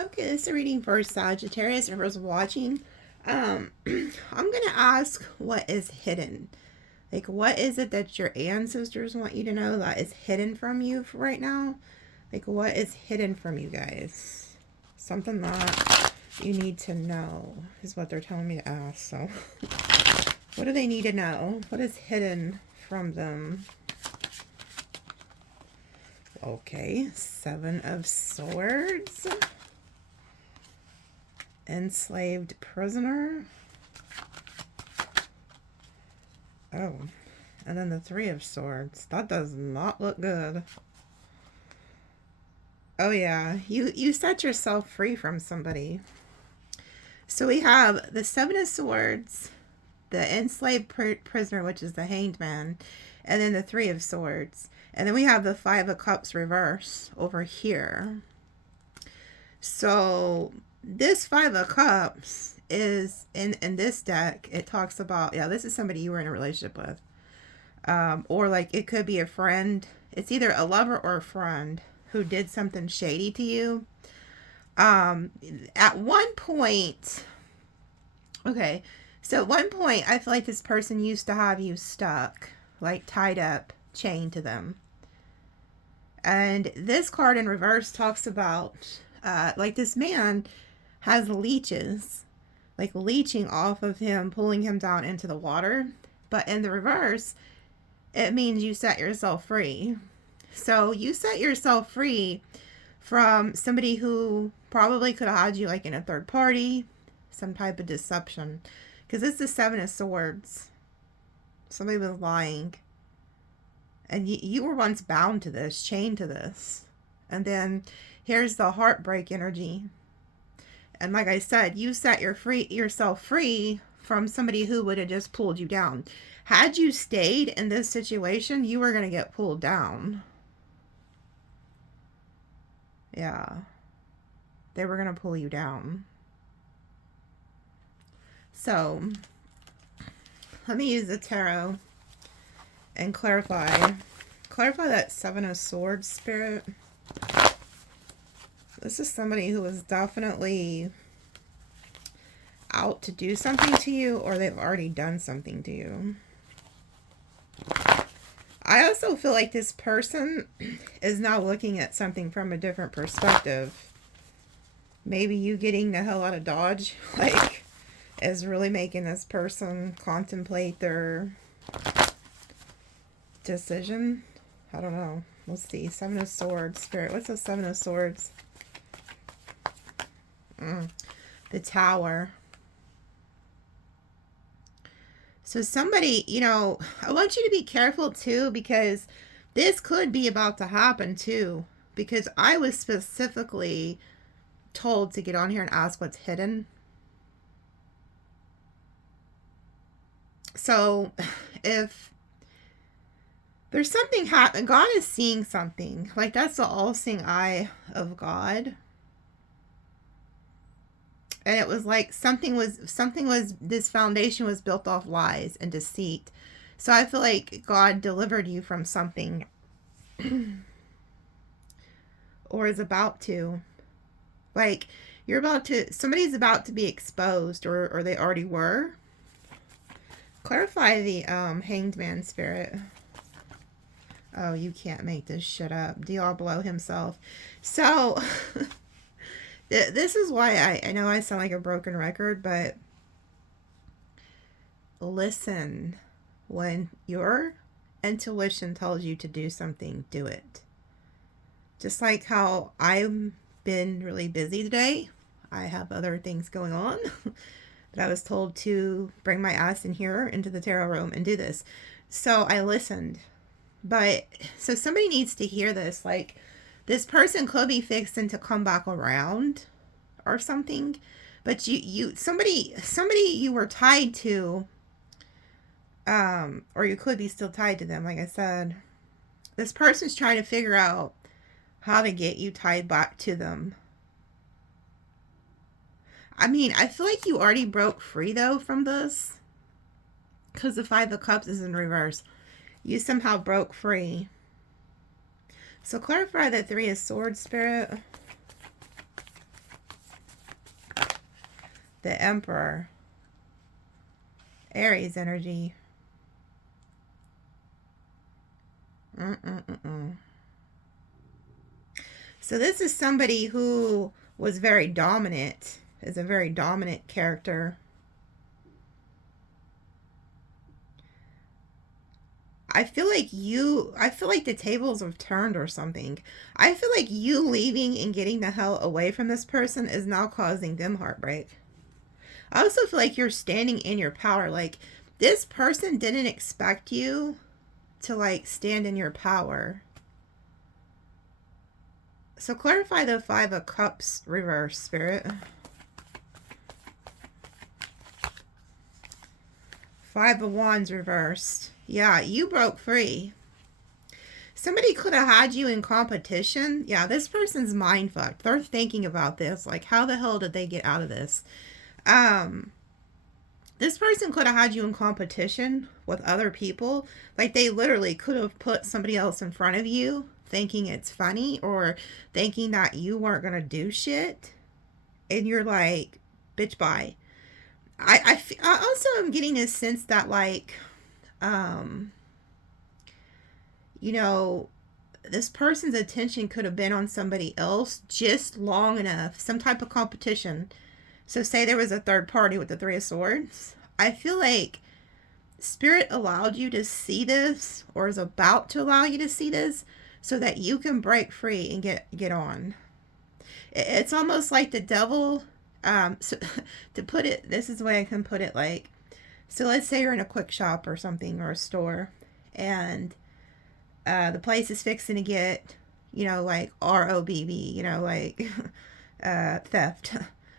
Okay, this is a reading for Sagittarius. For those watching, I'm gonna ask what is hidden. Like, what is it that your ancestors want you to know that is hidden from you for right now? Like, what is hidden from you guys? Something that you need to know is what they're telling me to ask. So, what do they need to know? What is hidden from them? Okay, Seven of Swords. Enslaved prisoner. Oh, and then the Three of Swords. That does not look good. Oh yeah, you set yourself free from somebody. So we have the Seven of Swords, the enslaved prisoner, which is the Hanged Man, and then the Three of Swords. And then we have the Five of Cups reverse over here. So this Five of Cups is in this deck. It talks about, yeah, this is somebody you were in a relationship with. Or like it could be a friend. It's either a lover or a friend who did something shady to you. At one point, okay, so at one point, I feel like this person used to have you stuck, like tied up, chained to them. And this card in reverse talks about, like this man has leeches, like leeching off of him, pulling him down into the water. But in the reverse, it means you set yourself free. So you set yourself free from somebody who probably could have had you like in a third party, some type of deception. Because it's the Seven of Swords. Somebody was lying. And you were once bound to this, chained to this. And then here's the heartbreak energy. And like I said, you set yourself free from somebody who would have just pulled you down. Had you stayed in this situation, you were going to get pulled down. Yeah. They were going to pull you down. So, let me use the tarot and clarify that Seven of Swords spirit. This is somebody who is definitely out to do something to you, or they've already done something to you. I also feel like this person is now looking at something from a different perspective. Maybe you getting the hell out of Dodge, like, is really making this person contemplate their decision. I don't know. Let's see. Seven of Swords spirit. What's the Seven of Swords? The Tower. So somebody, you know, I want you to be careful too, because this could be about to happen too. Because I was specifically told to get on here and ask what's hidden. So if there's something happening, God is seeing something. Like that's the all-seeing eye of God. And it was like something was, this foundation was built off lies and deceit. So I feel like God delivered you from something or is about to. Like you're about to, somebody's about to be exposed, or they already were. Clarify the Hanged Man spirit. Oh, you can't make this shit up. Diablo himself. So this is why I know I sound like a broken record, but listen. When your intuition tells you to do something, do it. Just like how I've been really busy today. I have other things going on. But I was told to bring my ass in here into the tarot room and do this. So I listened. But, so somebody needs to hear this. Like, this person could be fixing to come back around or something. But somebody you were tied to, or you could be still tied to them, like I said. This person's trying to figure out how to get you tied back to them. I mean, I feel like you already broke free, though, from this. Because the Five of Cups is in reverse. You somehow broke free. So clarify the Three of Swords spirit. The Emperor. Aries energy. So this is somebody who was very dominant, is a very dominant character. I feel like the tables have turned or something. I feel like you leaving and getting the hell away from this person is now causing them heartbreak. I also feel like you're standing in your power. Like, this person didn't expect you to, like, stand in your power. So clarify the Five of Cups reverse, Spirit. Five of Wands reversed. Yeah, you broke free. Somebody could have had you in competition. Yeah, this person's mind fucked. They're thinking about this. Like, how the hell did they get out of this? This person could have had you in competition with other people. Like, they literally could have put somebody else in front of you, thinking it's funny, or thinking that you weren't going to do shit. And you're like, bitch, bye. I also am getting a sense that, like, you know, this person's attention could have been on somebody else just long enough, some type of competition. So say there was a third party with the Three of Swords. I feel like Spirit allowed you to see this, or is about to allow you to see this, so that you can break free and get on. It's almost like the devil, so to put it, this is the way I can put it, like, so let's say you're in a quick shop or something, or a store, and the place is fixing to get, you know, like ROBB, you know, like theft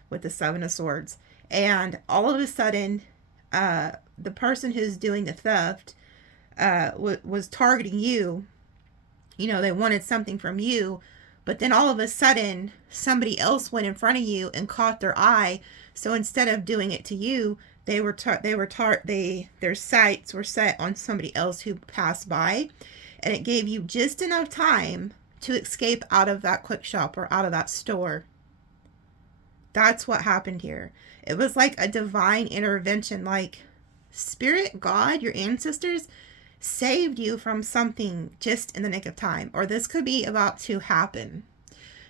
with the Seven of Swords. And all of a sudden, the person who's doing the theft was targeting you. You know, they wanted something from you. But then all of a sudden, somebody else went in front of you and caught their eye. So instead of doing it to you, their sights were set on somebody else who passed by. And it gave you just enough time to escape out of that quick shop or out of that store. That's what happened here. It was like a divine intervention. Like, Spirit, God, your ancestors saved you from something just in the nick of time. Or this could be about to happen.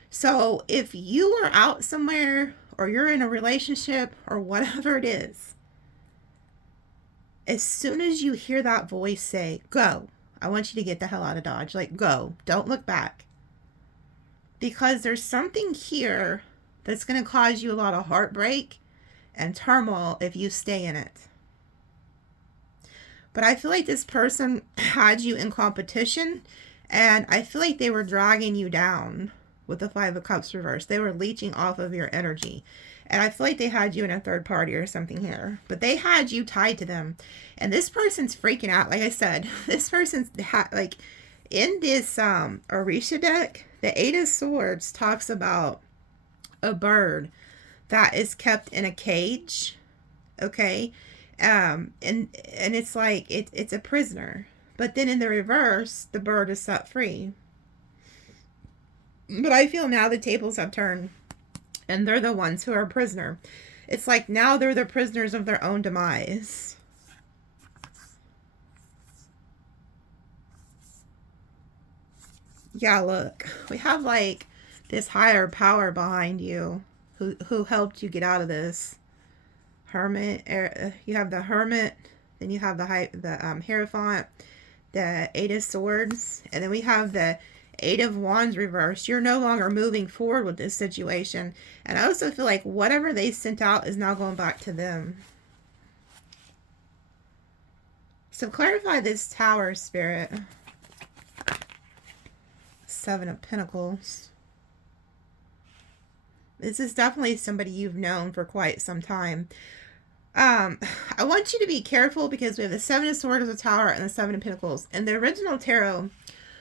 So if you are out somewhere, or you're in a relationship, or whatever it is, as soon as you hear that voice say, go, I want you to get the hell out of Dodge. Like, go. Don't look back. Because there's something here that's going to cause you a lot of heartbreak and turmoil if you stay in it. But I feel like this person had you in competition, and I feel like they were dragging you down with the Five of Cups reversed. They were leeching off of your energy. And I feel like they had you in a third party or something here. But they had you tied to them. And this person's freaking out. Like I said, this person's, like, in this Orisha deck, the Eight of Swords talks about a bird that is kept in a cage. Okay? And it's like, it's a prisoner. But then in the reverse, the bird is set free. But I feel now the tables have turned. And they're the ones who are a prisoner. It's like now they're the prisoners of their own demise. Yeah, look. We have like this higher power behind you who helped you get out of this. Hermit. You have the Hermit. Then you have the Hierophant. The Eight of Swords. And then we have the Eight of Wands reversed. You're no longer moving forward with this situation. And I also feel like whatever they sent out is now going back to them. So clarify this Tower, Spirit. Seven of Pentacles. This is definitely somebody you've known for quite some time. I want you to be careful because we have the Seven of Swords as a Tower and the Seven of Pentacles. In the original tarot,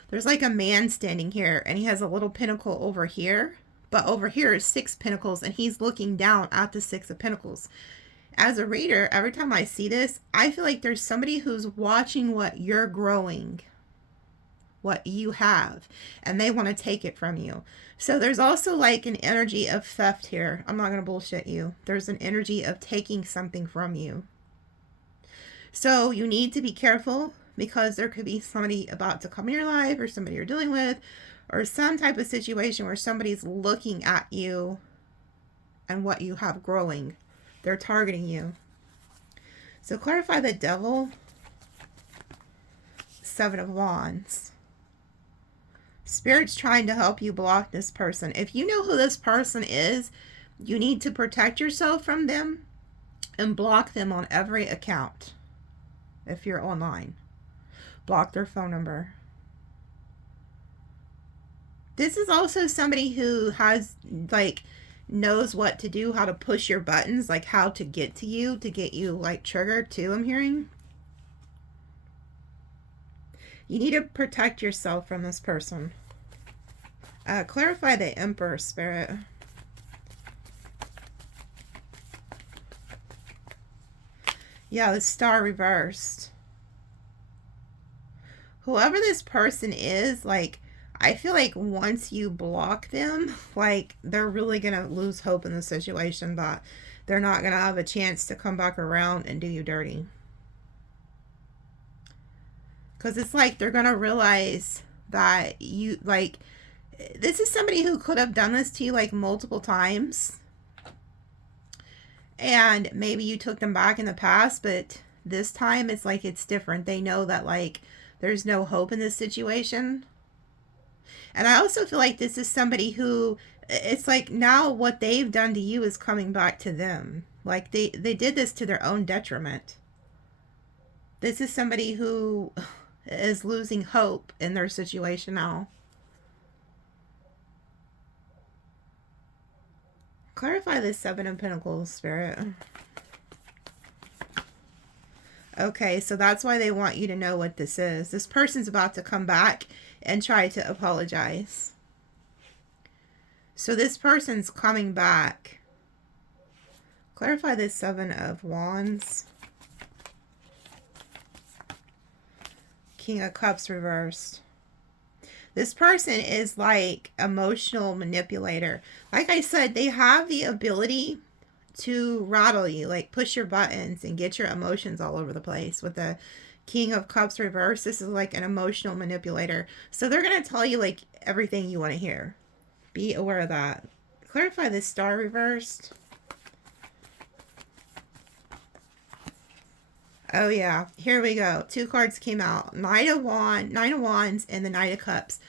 there's like a man standing here, and he has a little pentacle over here. But over here is 6 pentacles, and he's looking down at the 6 of Pentacles. As a reader, every time I see this, I feel like there's somebody who's watching what you're growing. what you have, and they want to take it from you. So there's also like an energy of theft here. I'm not going to bullshit you. There's an energy of taking something from you. So you need to be careful, because there could be somebody about to come in your life, or somebody you're dealing with, or some type of situation where somebody's looking at you and what you have growing. They're targeting you. So clarify the Devil. Seven of Wands. Spirit's trying to help you block this person. If you know who this person is, you need to protect yourself from them and block them on every account. If you're online, block their phone number. This is also somebody who has, like, knows what to do, how to push your buttons, like how to get to you, to get you, like, triggered too, I'm hearing. You need to protect yourself from this person. Clarify the Emperor, Spirit. Yeah, the Star reversed. Whoever this person is, like, I feel like once you block them, like, they're really going to lose hope in the situation, but they're not going to have a chance to come back around and do you dirty. Because it's like they're going to realize that you, like, this is somebody who could have done this to you, like, multiple times. And maybe you took them back in the past, but this time it's like it's different. They know that, like, there's no hope in this situation. And I also feel like this is somebody who, it's like now what they've done to you is coming back to them. Like, they did this to their own detriment. This is somebody who is losing hope in their situation now. Clarify the Seven of Pentacles, Spirit. Okay, so that's why they want you to know what this is. This person's about to come back and try to apologize. So this person's coming back. Clarify the Seven of Wands. King of Cups reversed. This person is like emotional manipulator. Like I said, they have the ability to rattle you, like push your buttons and get your emotions all over the place. With the King of Cups reversed, this is like an emotional manipulator. So they're going to tell you like everything you want to hear. Be aware of that. Clarify the Star reversed. Oh yeah, here we go. Two cards came out. Nine of Wands and the Knight of Cups.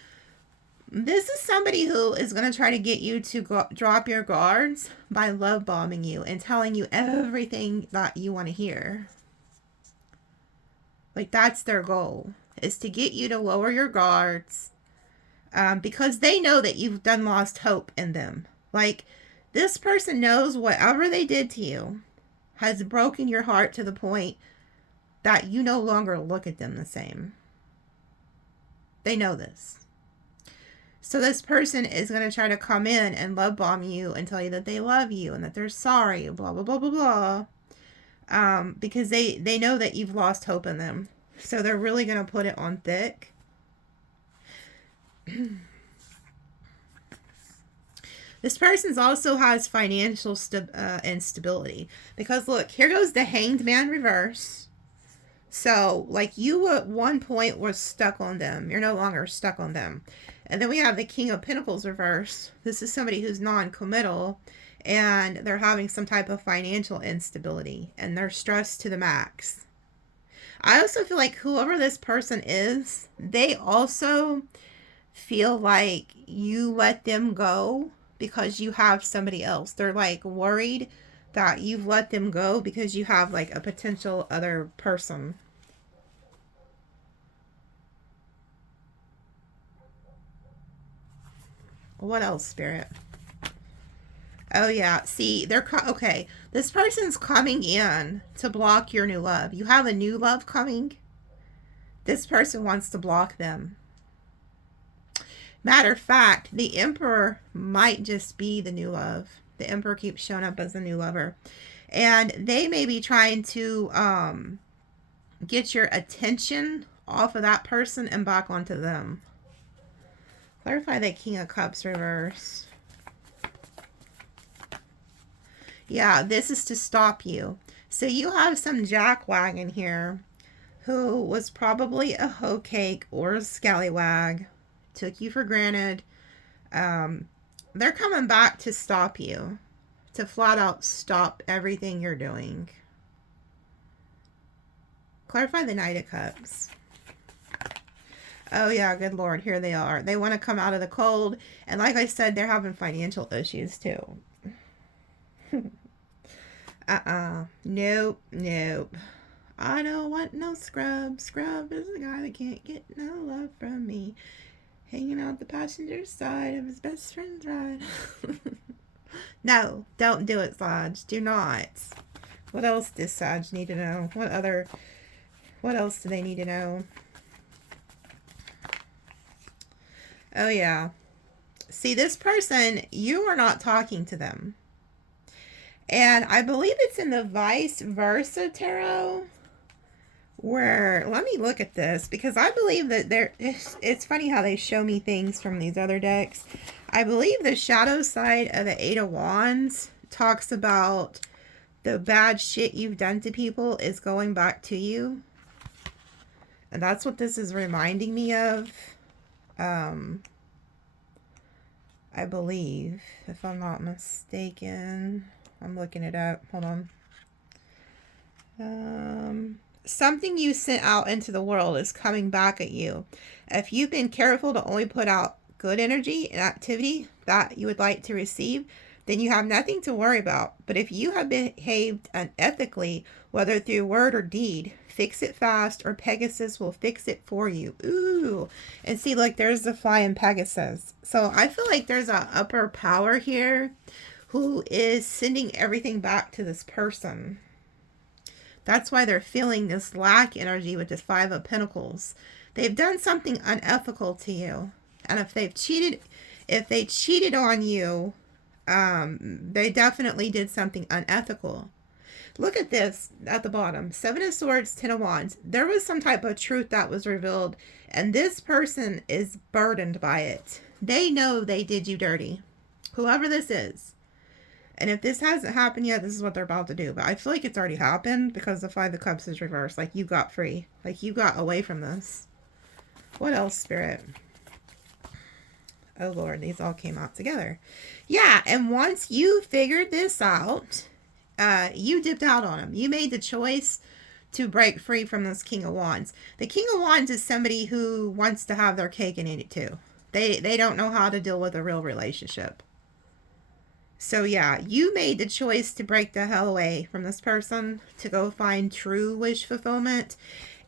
This is somebody who is going to try to get you to drop your guards by love bombing you and telling you everything that you want to hear. Like, that's their goal, is to get you to lower your guards, because they know that you've done lost hope in them. Like, this person knows whatever they did to you has broken your heart to the point that you no longer look at them the same. They know this. So this person is going to try to come in and love bomb you and tell you that they love you and that they're sorry, blah, blah, blah, blah, blah. Because they know that you've lost hope in them. So they're really going to put it on thick. This person also has financial instability. Because look, here goes the Hanged Man reverse. So, like, you at one point were stuck on them. You're no longer stuck on them. And then we have the King of Pentacles reverse. This is somebody who's non-committal, and they're having some type of financial instability, and they're stressed to the max. I also feel like whoever this person is, they also feel like you let them go because you have somebody else. They're, like, worried that you've let them go because you have, like, a potential other person. What else, Spirit? Oh, yeah. See, they're... okay. This person's coming in to block your new love. You have a new love coming. This person wants to block them. Matter of fact, the Emperor might just be the new love. The Emperor keeps showing up as the new lover. And they may be trying to get your attention off of that person and back onto them. Clarify the King of Cups reverse. Yeah, this is to stop you. So you have some jackwagon here who was probably a hoe cake or a scallywag, took you for granted. They're coming back to stop you, to flat out stop everything you're doing. Clarify the Knight of Cups. Oh yeah, good Lord, here they are. They want to come out of the cold, and like I said, they're having financial issues too. Nope, nope. I don't want no scrub. Scrub is the guy that can't get no love from me. Hanging out the passenger side of his best friend's ride. No, don't do it, Saj. Do not. What else does Saj need to know? What else do they need to know? Oh, yeah. See, this person, you are not talking to them. And I believe it's in the vice versa tarot where, let me look at this, because I believe that it's funny how they show me things from these other decks. I believe the shadow side of the Eight of Wands talks about the bad shit you've done to people is going back to you. And that's what this is reminding me of. I believe, if I'm not mistaken. I'm looking it up. Hold on. Something you sent out into the world is coming back at you. If you've been careful to only put out good energy and activity that you would like to receive, then you have nothing to worry about. But if you have behaved unethically, whether through word or deed, fix it fast or Pegasus will fix it for you. Ooh. And see, like, there's the flying Pegasus. So I feel like there's an upper power here who is sending everything back to this person. That's why they're feeling this lack energy with this Five of Pentacles. They've done something unethical to you. And if they cheated on you, they definitely did something unethical. Look at this at the bottom. Seven of Swords, Ten of Wands. There was some type of truth that was revealed, and this person is burdened by it. They know they did you dirty. Whoever this is. And if this hasn't happened yet, this is what they're about to do. But I feel like it's already happened because the Five of Cups is reversed. Like, you got free. Like, you got away from this. What else, Spirit? Oh, Lord. These all came out together. Yeah, and once you figured this out, you dipped out on them. You made the choice to break free from this King of Wands. The King of Wands is somebody who wants to have their cake and eat it too. They don't know how to deal with a real relationship. So yeah, you made the choice to break the hell away from this person to go find true wish fulfillment.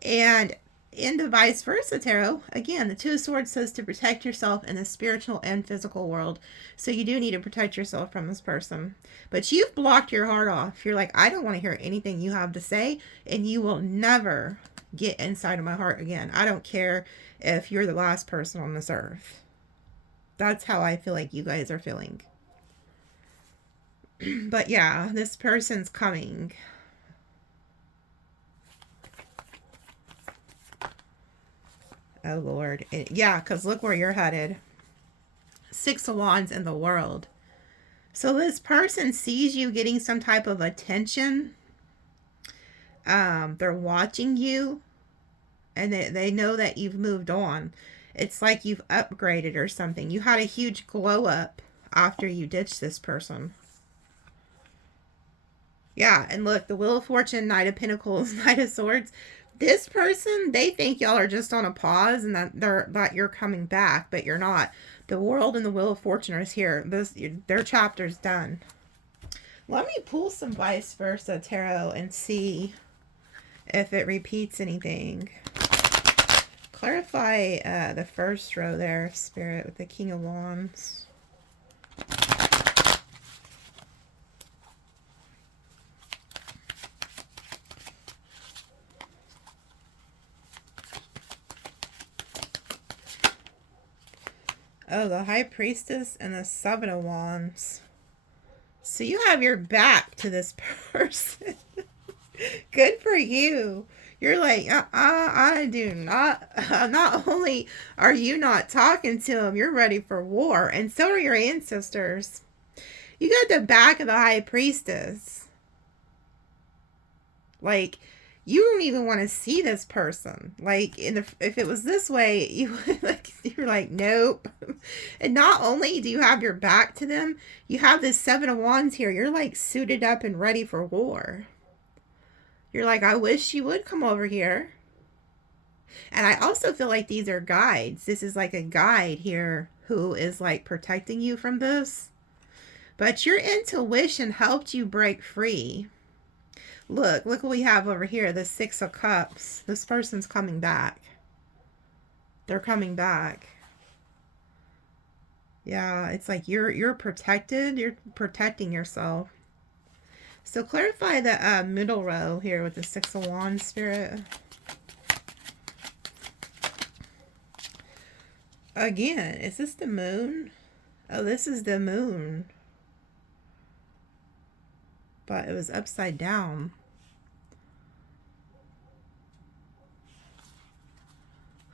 And in the vice versa tarot, again, the Two of Swords says to protect yourself in the spiritual and physical world. So you do need to protect yourself from this person. But you've blocked your heart off. You're like, I don't want to hear anything you have to say, and you will never get inside of my heart again. I don't care if you're the last person on this earth. That's how I feel like you guys are feeling. But yeah, this person's coming. Oh, Lord. Yeah, because look where you're headed. Six of Wands in the world. So this person sees you getting some type of attention. They're watching you. And they know that you've moved on. It's like you've upgraded or something. You had a huge glow up after you ditched this person. Yeah, and look, the Wheel of Fortune, Knight of Pentacles, Knight of Swords. This person, they think y'all are just on a pause and that you're coming back, but you're not. The World and the Wheel of Fortune is here. Their chapter's done. Let me pull some vice versa tarot and see if it repeats anything. Clarify the first row there, Spirit, with the King of Wands. Oh, the High Priestess and the Seven of Wands. So you have your back to this person. Good for you. You're like, I do not. Not only are you not talking to him, you're ready for war. And so are your ancestors. You got the back of the high priestess. Like, you don't even want to see this person. Like, if it was this way, you're like, nope. And not only do you have your back to them, you have this Seven of Wands here. You're like suited up and ready for war. You're like, I wish she would come over here. And I also feel like these are guides. This is like a guide here who is like protecting you from this. But your intuition helped you break free. Look what we have over here, the Six of Cups. This person's coming back. They're coming back. Yeah, it's like you're protected. You're protecting yourself. So clarify the middle row here with the Six of Wands, Spirit. Again, is this the moon? Oh, this is the moon. But it was upside down.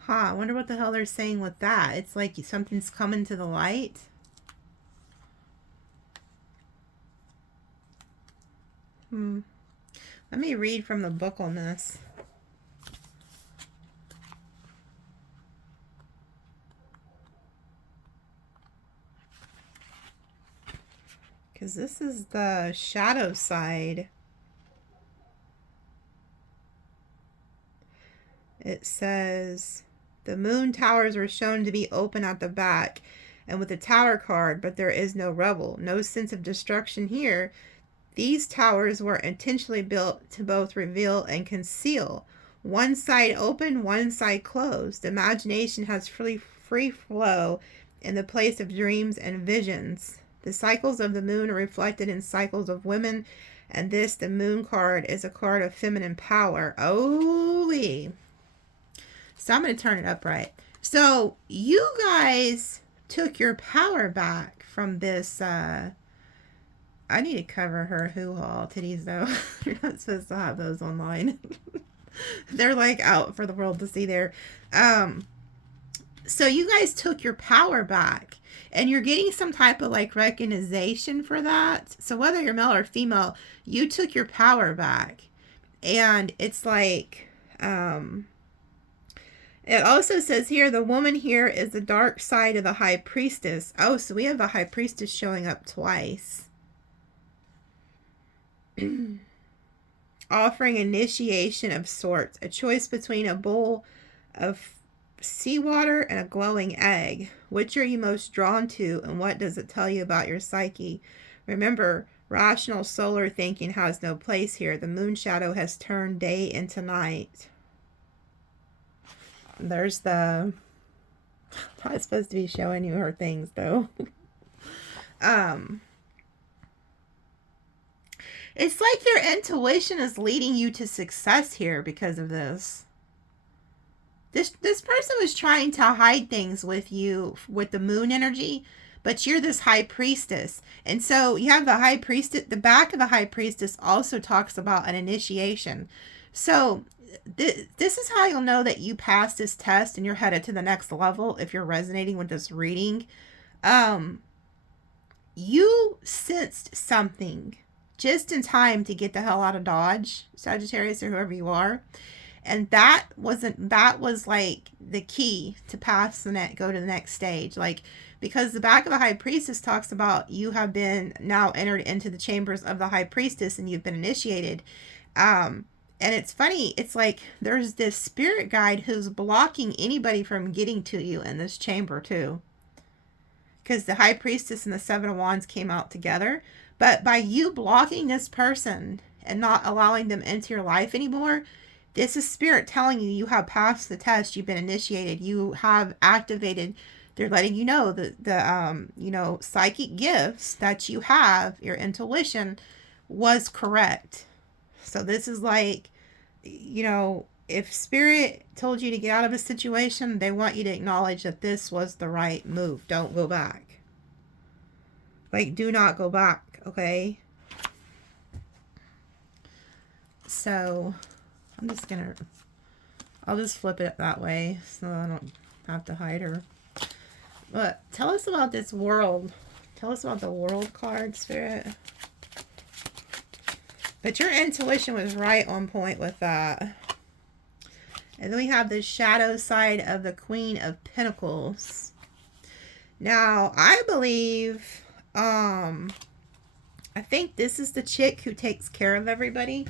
Huh, I wonder what the hell they're saying with that. It's like something's coming to the light. Let me read from the book on this. Because this is the shadow side. It says, the moon towers were shown to be open at the back and with the tower card, but there is no rubble. No sense of destruction here. These towers were intentionally built to both reveal and conceal. One side open, one side closed. Imagination has free flow in the place of dreams and visions. The cycles of the moon are reflected in cycles of women, and this, the moon card, is a card of feminine power. Holy. So I'm going to turn it upright. So you guys took your power back from this. I need to cover her hoo-ha titties, though. You're not supposed to have those online. They're like out for the world to see there. So you guys took your power back. And you're getting some type of like recognition for that. So whether you're male or female, you took your power back. And it's like, it also says here, the woman here is the dark side of the high priestess. Oh, so we have the high priestess showing up twice. Offering initiation of sorts. A choice between a bowl of seawater and a glowing egg. Which are you most drawn to, and what does it tell you about your psyche? Remember, rational solar thinking has no place here. The moon shadow has turned day into night. There's the... I'm not supposed to be showing you her things, though. It's like your intuition is leading you to success here because of this. This person was trying to hide things with you with the moon energy, but you're this high priestess. And so you have the high priestess, the back of the high priestess also talks about an initiation. So this is how you'll know that you passed this test and you're headed to the next level if you're resonating with this reading. You sensed something just in time to get the hell out of Dodge, Sagittarius, or whoever you are. And that was like the key to pass go to the next stage. Like, because the back of the high priestess talks about you have been now entered into the chambers of the high priestess and you've been initiated. And it's funny. It's like there's this spirit guide who's blocking anybody from getting to you in this chamber too. Because the high priestess and the Seven of Wands came out together. But by you blocking this person and not allowing them into your life anymore, this is spirit telling you have passed the test. You've been initiated. You have activated. They're letting you know the psychic gifts that you have, your intuition was correct. So this is like, if spirit told you to get out of a situation, they want you to acknowledge that this was the right move. Don't go back. Like, do not go back, okay? So I'm just going to I'll just flip it that way so I don't have to hide her. But tell us about this world. Tell us about the world card, Spirit. But your intuition was right on point with that. And then we have the shadow side of the Queen of Pentacles. Now, I believe, I think this is the chick who takes care of everybody.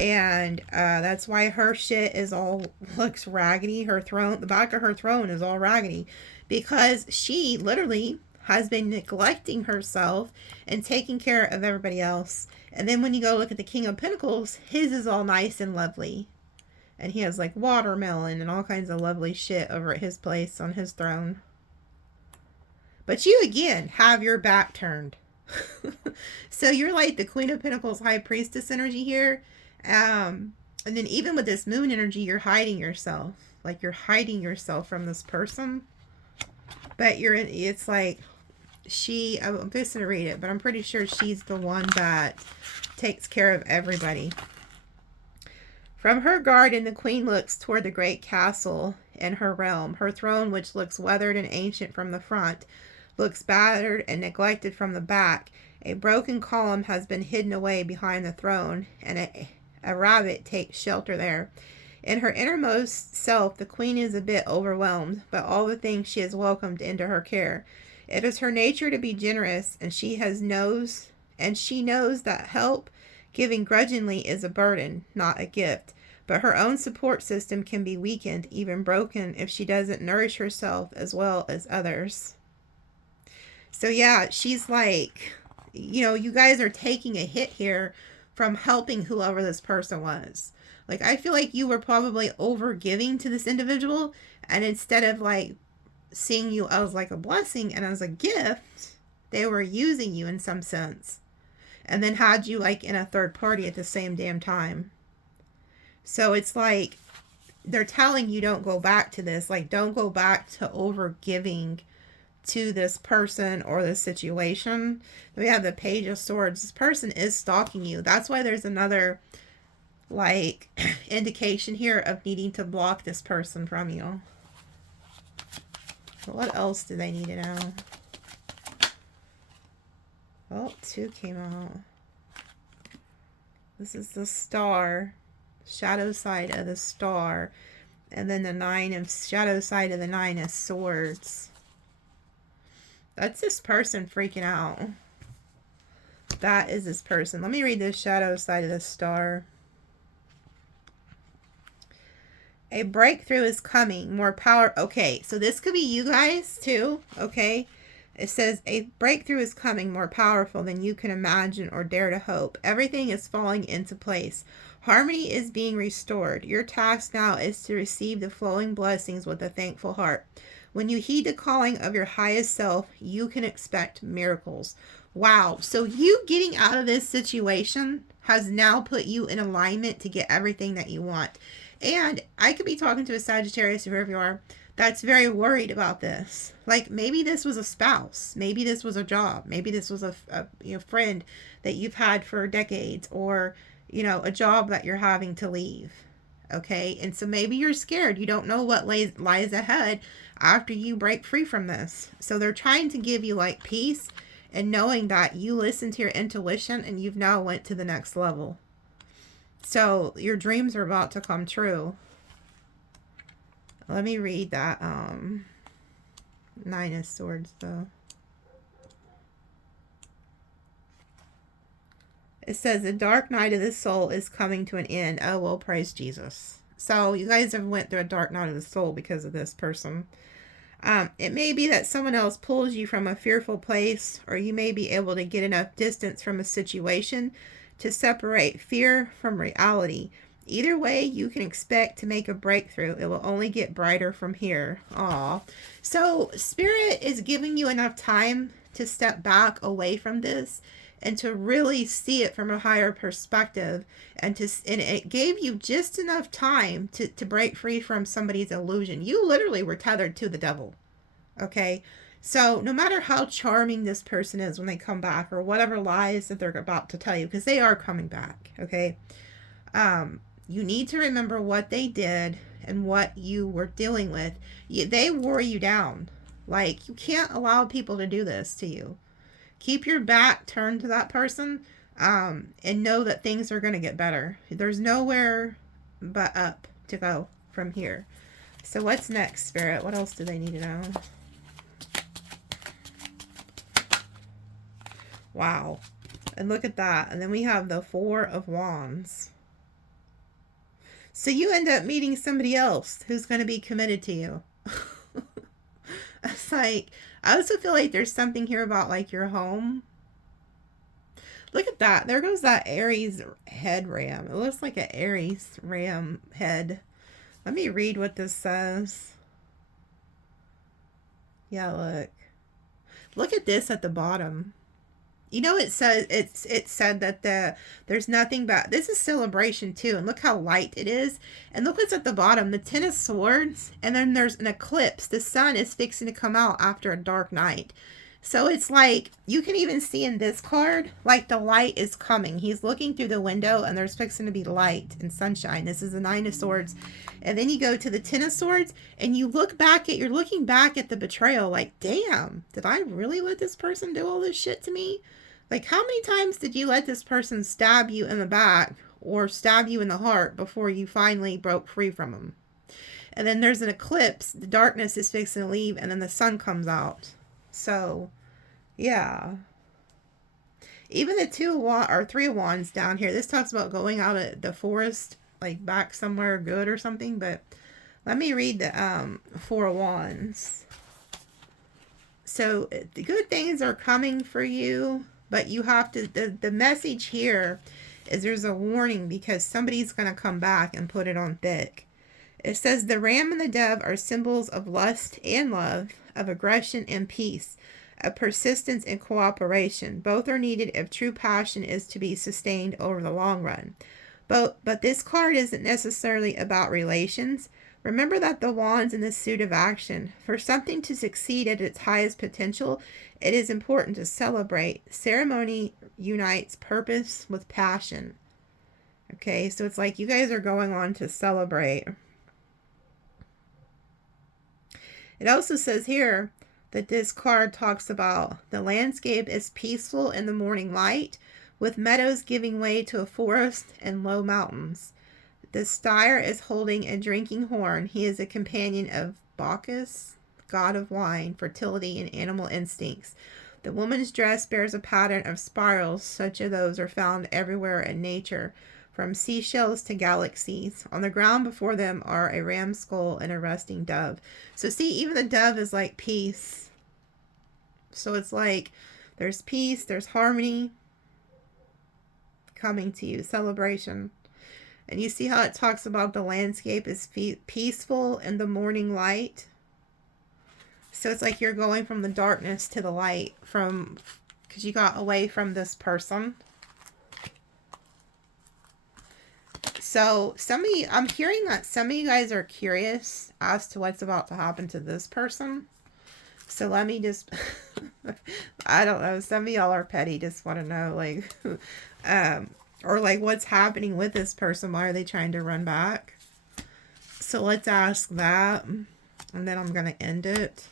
And that's why her shit is all, looks raggedy. Her throne, the back of her throne is all raggedy. Because she literally has been neglecting herself and taking care of everybody else. And then when you go look at the King of Pentacles, his is all nice and lovely. And he has like watermelon and all kinds of lovely shit over at his place on his throne. But you, again, have your back turned. So you're like the Queen of Pentacles High Priestess energy here. And then even with this moon energy, you're hiding yourself. Like you're hiding yourself from this person. But you're in, it's like I'm just going to read it, but I'm pretty sure she's the one that takes care of everybody. From her garden, the queen looks toward the great castle in her realm. Her throne, which looks weathered and ancient from the front, looks battered and neglected from the back. A broken column has been hidden away behind the throne, and a rabbit takes shelter there. In her innermost self, the queen is a bit overwhelmed by all the things she has welcomed into her care. It is her nature to be generous, and she knows that help giving grudgingly is a burden, not a gift. But her own support system can be weakened, even broken, if she doesn't nourish herself as well as others. So yeah, she's like, you know, you guys are taking a hit here from helping whoever this person was. Like, I feel like you were probably overgiving to this individual, and instead of like seeing you as like a blessing and as a gift, they were using you in some sense. And then had you like in a third party at the same damn time. So it's like they're telling you don't go back to this. Like, don't go back to over giving to this person or this situation. We have the Page of Swords. This person is stalking you. That's why there's another like indication here of needing to block this person from you. But what else do they need to know? Oh, 2 came out. This is the star. Shadow side of the star. And then the 9 of shadow side of the 9 of swords. That's this person freaking out. That is this person. Let me read the shadow side of the star. A breakthrough is coming. More power. Okay, so this could be you guys too. Okay. It says, a breakthrough is coming more powerful than you can imagine or dare to hope. Everything is falling into place. Harmony is being restored. Your task now is to receive the flowing blessings with a thankful heart. When you heed the calling of your highest self, you can expect miracles. Wow. So you getting out of this situation has now put you in alignment to get everything that you want. And I could be talking to a Sagittarius, whoever you are, that's very worried about this. Like, maybe this was a spouse. Maybe this was a job. Maybe this was a friend that you've had for decades, or, you know, a job that you're having to leave. Okay. And so maybe you're scared. You don't know what lies ahead after you break free from this. So they're trying to give you like peace and knowing that you listen to your intuition and you've now went to the next level. So your dreams are about to come true. Let me read that 9 of Swords though. It says the dark night of the soul is coming to an end. Oh, well, praise Jesus. So you guys have went through a dark night of the soul because of this person. It may be that someone else pulls you from a fearful place, or you may be able to get enough distance from a situation to separate fear from reality. Either way, you can expect to make a breakthrough. It will only get brighter from here. Aw. So Spirit is giving you enough time to step back away from this and to really see it from a higher perspective. And it gave you just enough time to break free from somebody's illusion. You literally were tethered to the devil. Okay? So no matter how charming this person is when they come back, or whatever lies that they're about to tell you, because they are coming back. Okay? You need to remember what they did and what you were dealing with. They wore you down. Like, you can't allow people to do this to you. Keep your back turned to that person, and know that things are going to get better. There's nowhere but up to go from here. So what's next, Spirit? What else do they need to know? Wow. And look at that. And then we have the Four of Wands. So you end up meeting somebody else who's going to be committed to you. It's like, I also feel like there's something here about like your home. Look at that. There goes that Aries head ram. It looks like an Aries ram head. Let me read what this says. Yeah, look. Look at this at the bottom. You know, it says it said that there's nothing but, this is celebration too, and look how light it is. And look what's at the bottom, the Ten of Swords, and then there's an eclipse. The sun is fixing to come out after a dark night. So it's like, you can even see in this card, like the light is coming. He's looking through the window and there's fixing to be light and sunshine. This is the Nine of Swords. And then you go to the Ten of Swords and you're looking back at the betrayal like, damn, did I really let this person do all this shit to me? Like, how many times did you let this person stab you in the back or stab you in the heart before you finally broke free from them? And then there's an eclipse. The darkness is fixing to leave and then the sun comes out. So, yeah. Even the Three of Wands down here, this talks about going out of the forest, like back somewhere good or something. But let me read the Four of Wands. So, the good things are coming for you, but you have to, the message here is there's a warning because somebody's going to come back and put it on thick. It says the ram and the dove are symbols of lust and love, of aggression and peace, of persistence and cooperation. Both are needed if true passion is to be sustained over the long run. But this card isn't necessarily about relations. Remember that the wand's in the suit of action. For something to succeed at its highest potential, it is important to celebrate. Ceremony unites purpose with passion. Okay, so it's like you guys are going on to celebrate. It also says here that this card talks about the landscape is peaceful in the morning light, with meadows giving way to a forest and low mountains. The styre is holding a drinking horn. He is a companion of Bacchus, god of wine, fertility, and animal instincts. The woman's dress bears a pattern of spirals, such as those are found everywhere in nature, from seashells to galaxies. On the ground before them are a ram's skull and a resting dove. So see, even the dove is like peace. So it's like there's peace, there's harmony coming to you, celebration. And you see how it talks about the landscape is peaceful in the morning light. So it's like you're going from the darkness to the light, because you got away from this person. So I'm hearing that some of you guys are curious as to what's about to happen to this person. So let me just, I don't know, some of y'all are petty, just want to know, like, or like what's happening with this person. Why are they trying to run back? So let's ask that, and then I'm going to end it.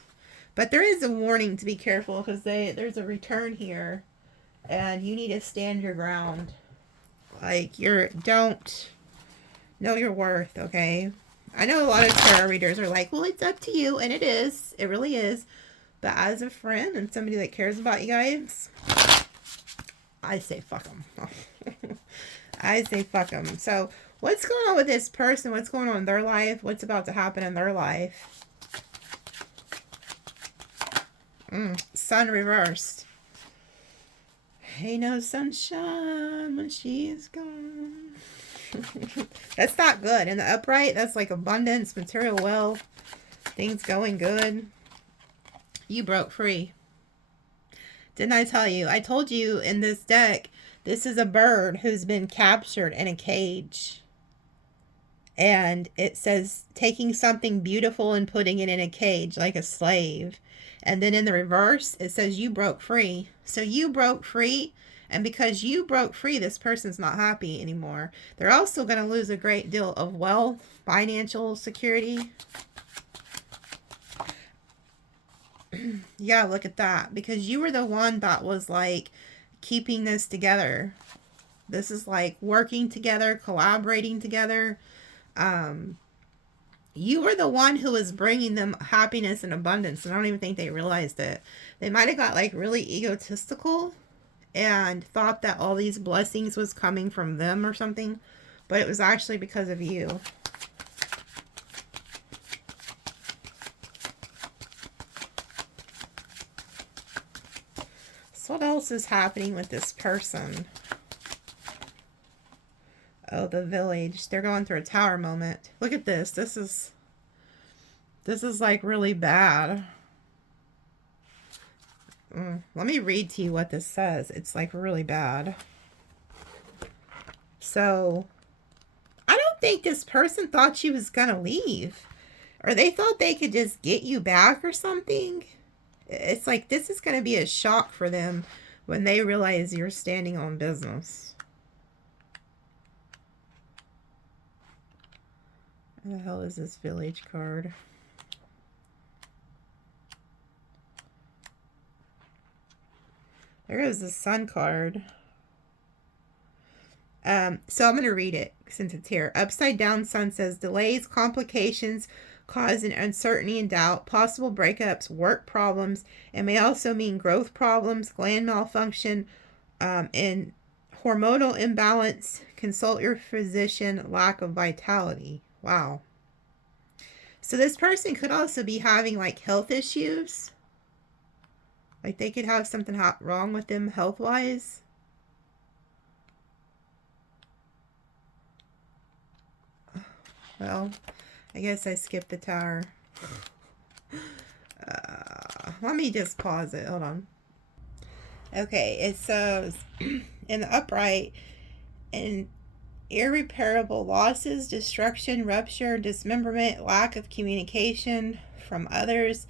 But there is a warning to be careful, because there's a return here, and you need to stand your ground. Like, don't know your worth, okay? I know a lot of tarot readers are like, well, it's up to you, and it is. It really is. But as a friend and somebody that cares about you guys, I say fuck them. I say fuck them. So what's going on with this person? What's going on in their life? What's about to happen in their life? Sun reversed. Ain't no sunshine when she's gone. That's not good. In the upright, that's like abundance, material wealth, things going good. You broke free. Didn't I tell you? I told you in this deck, this is a bird who's been captured in a cage. And it says taking something beautiful and putting it in a cage like a slave. And then in the reverse, it says you broke free. So you broke free And because you broke free, this person's not happy anymore. They're also going to lose a great deal of wealth, financial security. Yeah, look at that. Because you were the one that was like keeping this together. This is like working together, collaborating together. You were the one who was bringing them happiness and abundance. And I don't even think they realized it. They might have got like really egotistical and thought that all these blessings was coming from them or something. But it was actually because of you. So what else is happening with this person? Oh, the village. They're going through a tower moment. Look at this. This is like really bad. Let me read to you what this says. It's like really bad. So, I don't think this person thought she was going to leave. Or they thought they could just get you back or something. It's like this is going to be a shock for them when they realize you're standing on business. What the hell is this village card? There is the sun card. So I'm going to read it since it's here. Upside down sun says delays, complications, causing uncertainty and doubt, possible breakups, work problems. It may also mean growth problems, gland malfunction, and hormonal imbalance. Consult your physician. Lack of vitality. Wow. So this person could also be having like health issues. Like they could have something wrong with them health-wise. Well, I guess I skipped the tower. Let me just pause it. Hold on. Okay, it says in the upright, in irreparable losses, destruction, rupture, dismemberment, lack of communication from others,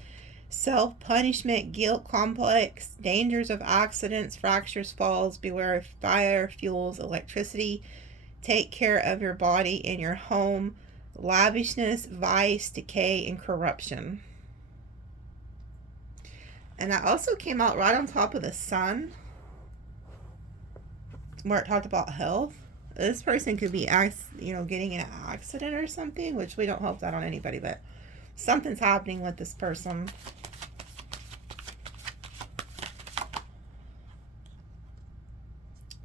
self-punishment, guilt complex, dangers of accidents, fractures, falls, beware of fire, fuels, electricity, take care of your body and your home, lavishness, vice, decay, and corruption. And that also came out right on top of the sun, where it talked about health. This person could be, getting in an accident or something, which we don't hope that on anybody, but something's happening with this person.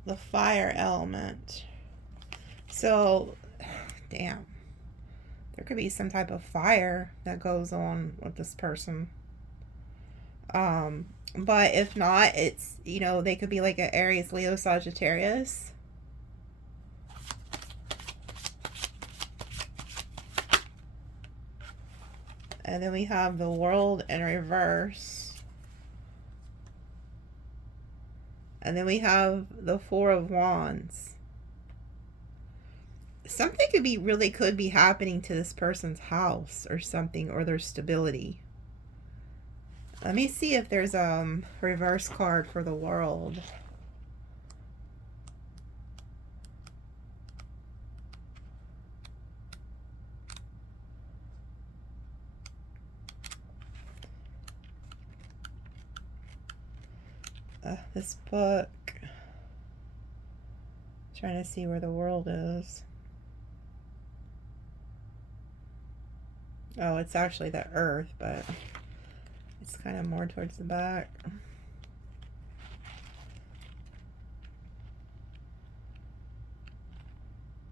The fire element. So, damn. There could be some type of fire that goes on with this person. But if not, it's, they could be like an Aries, Leo, Sagittarius. And then we have the World in reverse. And then we have the Four of Wands. Something could be happening to this person's house or something, or their stability. Let me see if there's a reverse card for the World. This book. Trying to see where the World is. Oh, it's actually the Earth, but it's kind of more towards the back.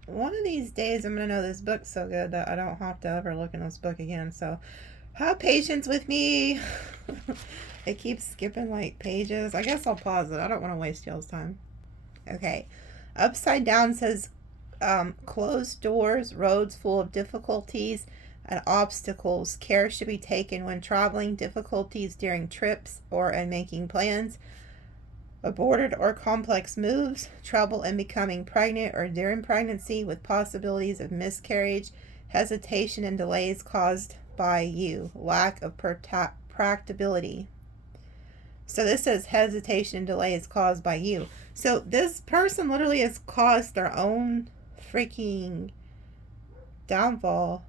One of these days I'm going to know this book so good that I don't have to ever look in this book again. So have patience with me. It keeps skipping like pages. I guess I'll pause it. I don't want to waste y'all's time. Okay. Upside down says closed doors, roads full of difficulties and obstacles. Care should be taken when traveling, difficulties during trips or in making plans, aborted or complex moves, trouble in becoming pregnant or during pregnancy with possibilities of miscarriage, hesitation and delays caused by you, lack of practicability. So this says hesitation and delay is caused by you. So this person literally has caused their own freaking downfall.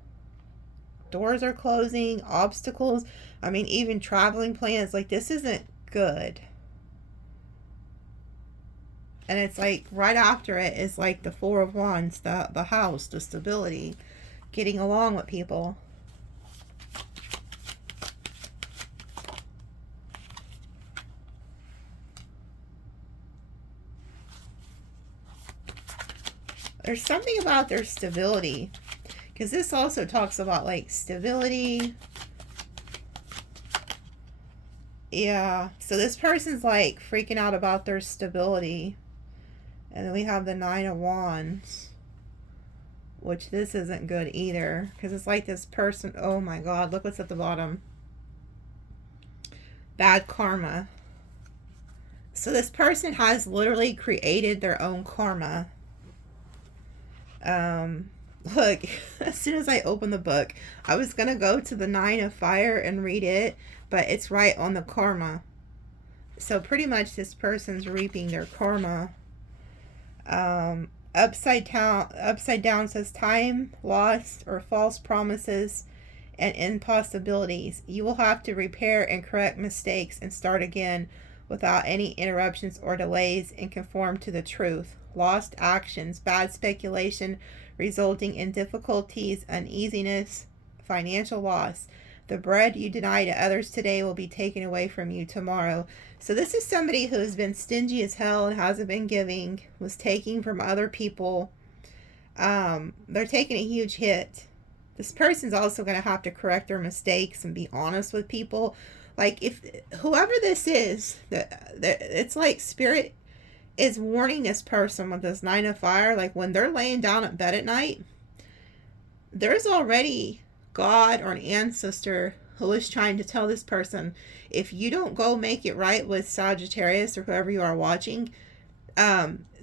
Doors are closing, obstacles. I mean, even traveling plans. Like, this isn't good. And it's like right after it is like the Four of Wands, the house, the stability, getting along with people. There's something about their stability, because this also talks about like stability. Yeah, so this person's like freaking out about their stability. And then we have the Nine of Wands, which this isn't good either, because it's like this person, oh my god, look what's at the bottom. Bad karma. So this person has literally created their own karma. Look, as soon as I open the book, I was gonna go to the Nine of Fire and read it, but it's right on the karma. So pretty much this person's reaping their karma. Upside down says time lost or false promises and impossibilities. You will have to repair and correct mistakes and start again without any interruptions or delays and conform to the truth. Lost actions, bad speculation resulting in difficulties, uneasiness, financial loss. The bread you deny to others today will be taken away from you tomorrow. So this is somebody who has been stingy as hell and hasn't been giving, was taking from other people. They're taking a huge hit. This person's also going to have to correct their mistakes and be honest with people. Like, if whoever this is, it's like Spirit is warning this person with this Nine of Fire. Like, when they're laying down at bed at night, there's already God or an ancestor who is trying to tell this person, if you don't go make it right with Sagittarius or whoever you are watching,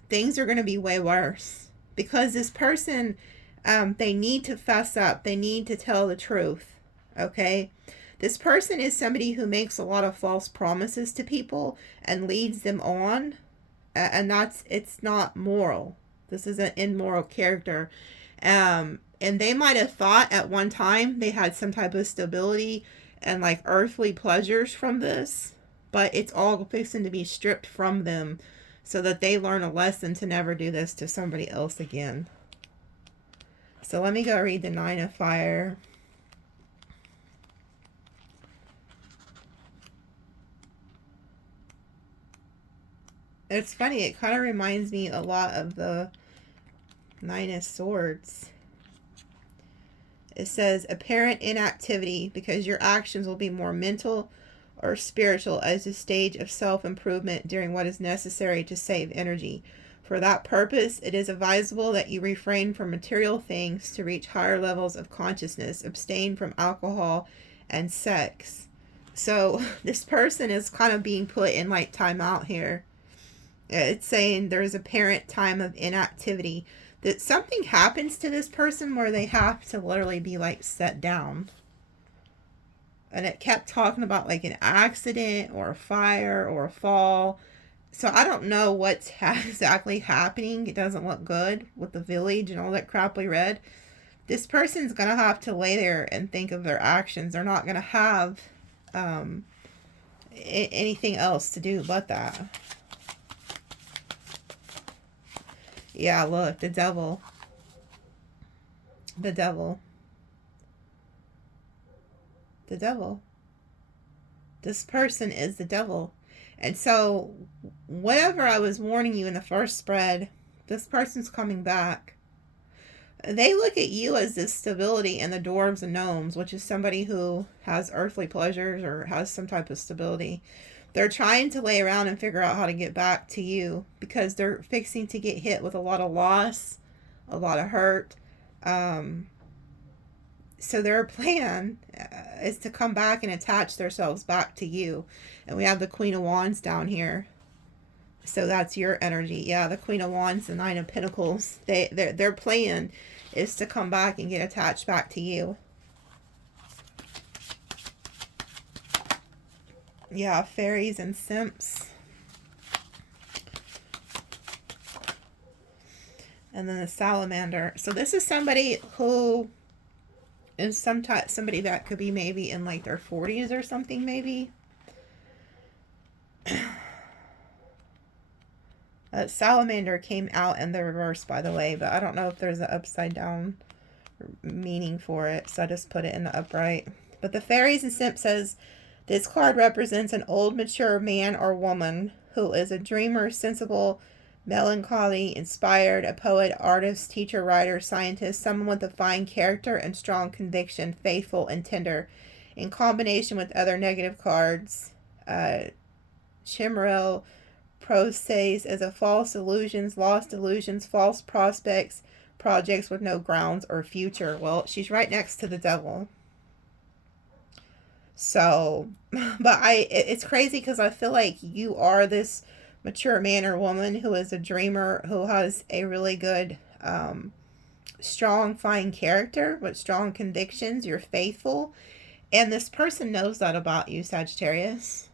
things are going to be way worse. Because this person, they need to fess up. They need to tell the truth. Okay? This person is somebody who makes a lot of false promises to people and leads them on. And it's not moral. This is an immoral character. And they might have thought at one time they had some type of stability and like earthly pleasures from this, but it's all fixing to be stripped from them so that they learn a lesson to never do this to somebody else again. So let me go read the Nine of Fire. It's funny, it kind of reminds me a lot of the Nine of Swords. It says apparent inactivity because your actions will be more mental or spiritual as a stage of self-improvement during what is necessary to save energy. For that purpose, it is advisable that you refrain from material things to reach higher levels of consciousness. Abstain from alcohol and sex. So this person is kind of being put in like timeout here. It's saying there's apparent time of inactivity. That something happens to this person where they have to literally be like set down. And it kept talking about like an accident or a fire or a fall. So I don't know what's exactly happening. It doesn't look good with the village and all that crap we read. This person's going to have to lay there and think of their actions. They're not going to have anything else to do but that. Yeah, look, the devil. The devil. The devil. This person is the devil. And so, whatever I was warning you in the first spread, this person's coming back. They look at you as this stability in the dwarves and gnomes, which is somebody who has earthly pleasures or has some type of stability. They're trying to lay around and figure out how to get back to you because they're fixing to get hit with a lot of loss, a lot of hurt. So their plan is to come back and attach themselves back to you. And we have the Queen of Wands down here. So that's your energy. Yeah, the Queen of Wands, the Nine of Pentacles. Their plan is to come back and get attached back to you. Yeah, fairies and simps. And then the salamander. So this is somebody who is somebody that could be maybe in like their 40s or something, maybe. Salamander came out in the reverse, by the way, but I don't know if there's an upside down meaning for it, so I just put it in the upright. But the fairies and simp says this card represents an old, mature man or woman who is a dreamer, sensible, melancholy, inspired, a poet, artist, teacher, writer, scientist, someone with a fine character and strong conviction, faithful and tender. In combination with other negative cards, Chimerill Prosays as a false illusions, lost illusions, false prospects, projects with no grounds or future. Well, she's right next to the devil. So, but it's crazy because I feel like you are this mature man or woman who is a dreamer, who has a really good, strong, fine character with strong convictions. You're faithful. And this person knows that about you, Sagittarius.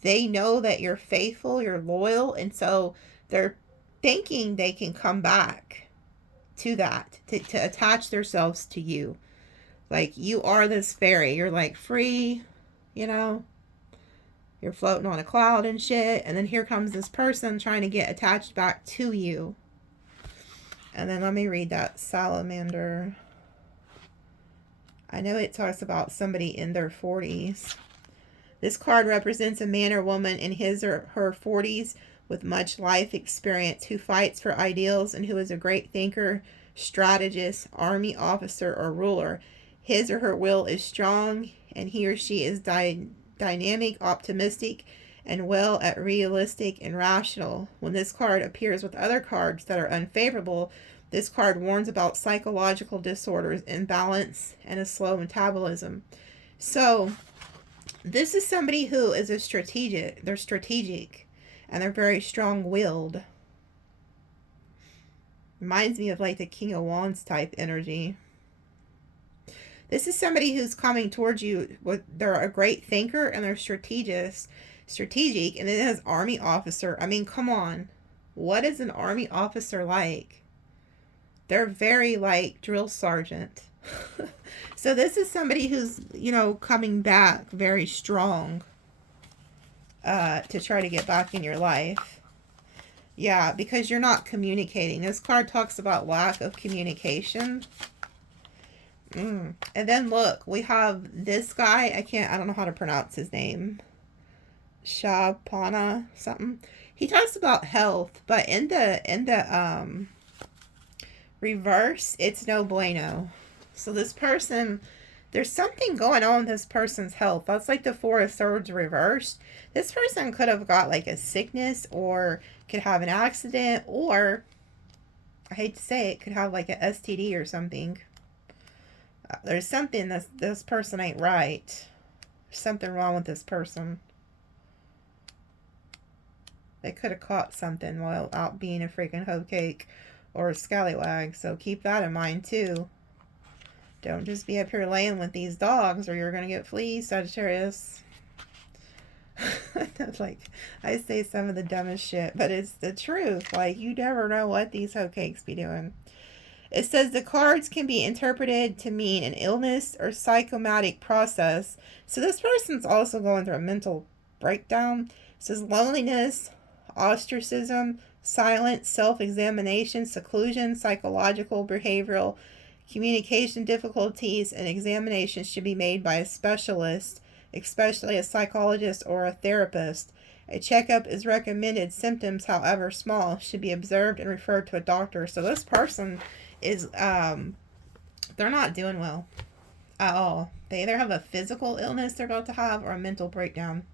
They know that you're faithful, you're loyal, and so they're thinking they can come back to that, to attach themselves to you. Like, you are this fairy. You're like free, you know? You're floating on a cloud and shit. And then here comes this person trying to get attached back to you. And then let me read that salamander. I know it talks about somebody in their 40s. This card represents a man or woman in his or her 40s with much life experience who fights for ideals and who is a great thinker, strategist, army officer, or ruler. His or her will is strong, and he or she is dynamic, optimistic, and well at realistic and rational. When this card appears with other cards that are unfavorable, this card warns about psychological disorders, imbalance, and a slow metabolism. So, this is somebody who is they're strategic, and they're very strong-willed. Reminds me of like the King of Wands type energy. This is somebody who's coming towards you they're a great thinker and they're strategic, and then it has army officer. I mean, come on. What is an army officer like? They're very like drill sergeant. So this is somebody who's, coming back very strong to try to get back in your life. Yeah, because you're not communicating. This card talks about lack of communication. And then look, we have this guy. I don't know how to pronounce his name. Shapana something. He talks about health, but in the reverse, it's no bueno. So this person, there's something going on with this person's health. That's like the Four of Swords reversed. This person could have got like a sickness, or could have an accident, or, I hate to say it, could have like an STD or something. There's something this person ain't right. There's something wrong with this person. They could have caught something while out being a freaking hoe cake or a scallywag. So keep that in mind too. Don't just be up here laying with these dogs or you're going to get fleas, Sagittarius. Like, I say some of the dumbest shit, but it's the truth. Like, you never know what these hoe cakes be doing. It says the cards can be interpreted to mean an illness or psychomatic process. So this person's also going through a mental breakdown. It says loneliness, ostracism, silence, self-examination, seclusion, psychological, behavioral, communication difficulties, and examinations should be made by a specialist, especially a psychologist or a therapist. A checkup is recommended. Symptoms, however small, should be observed and referred to a doctor. So this person is, they're not doing well at all. They either have a physical illness they're about to have or a mental breakdown.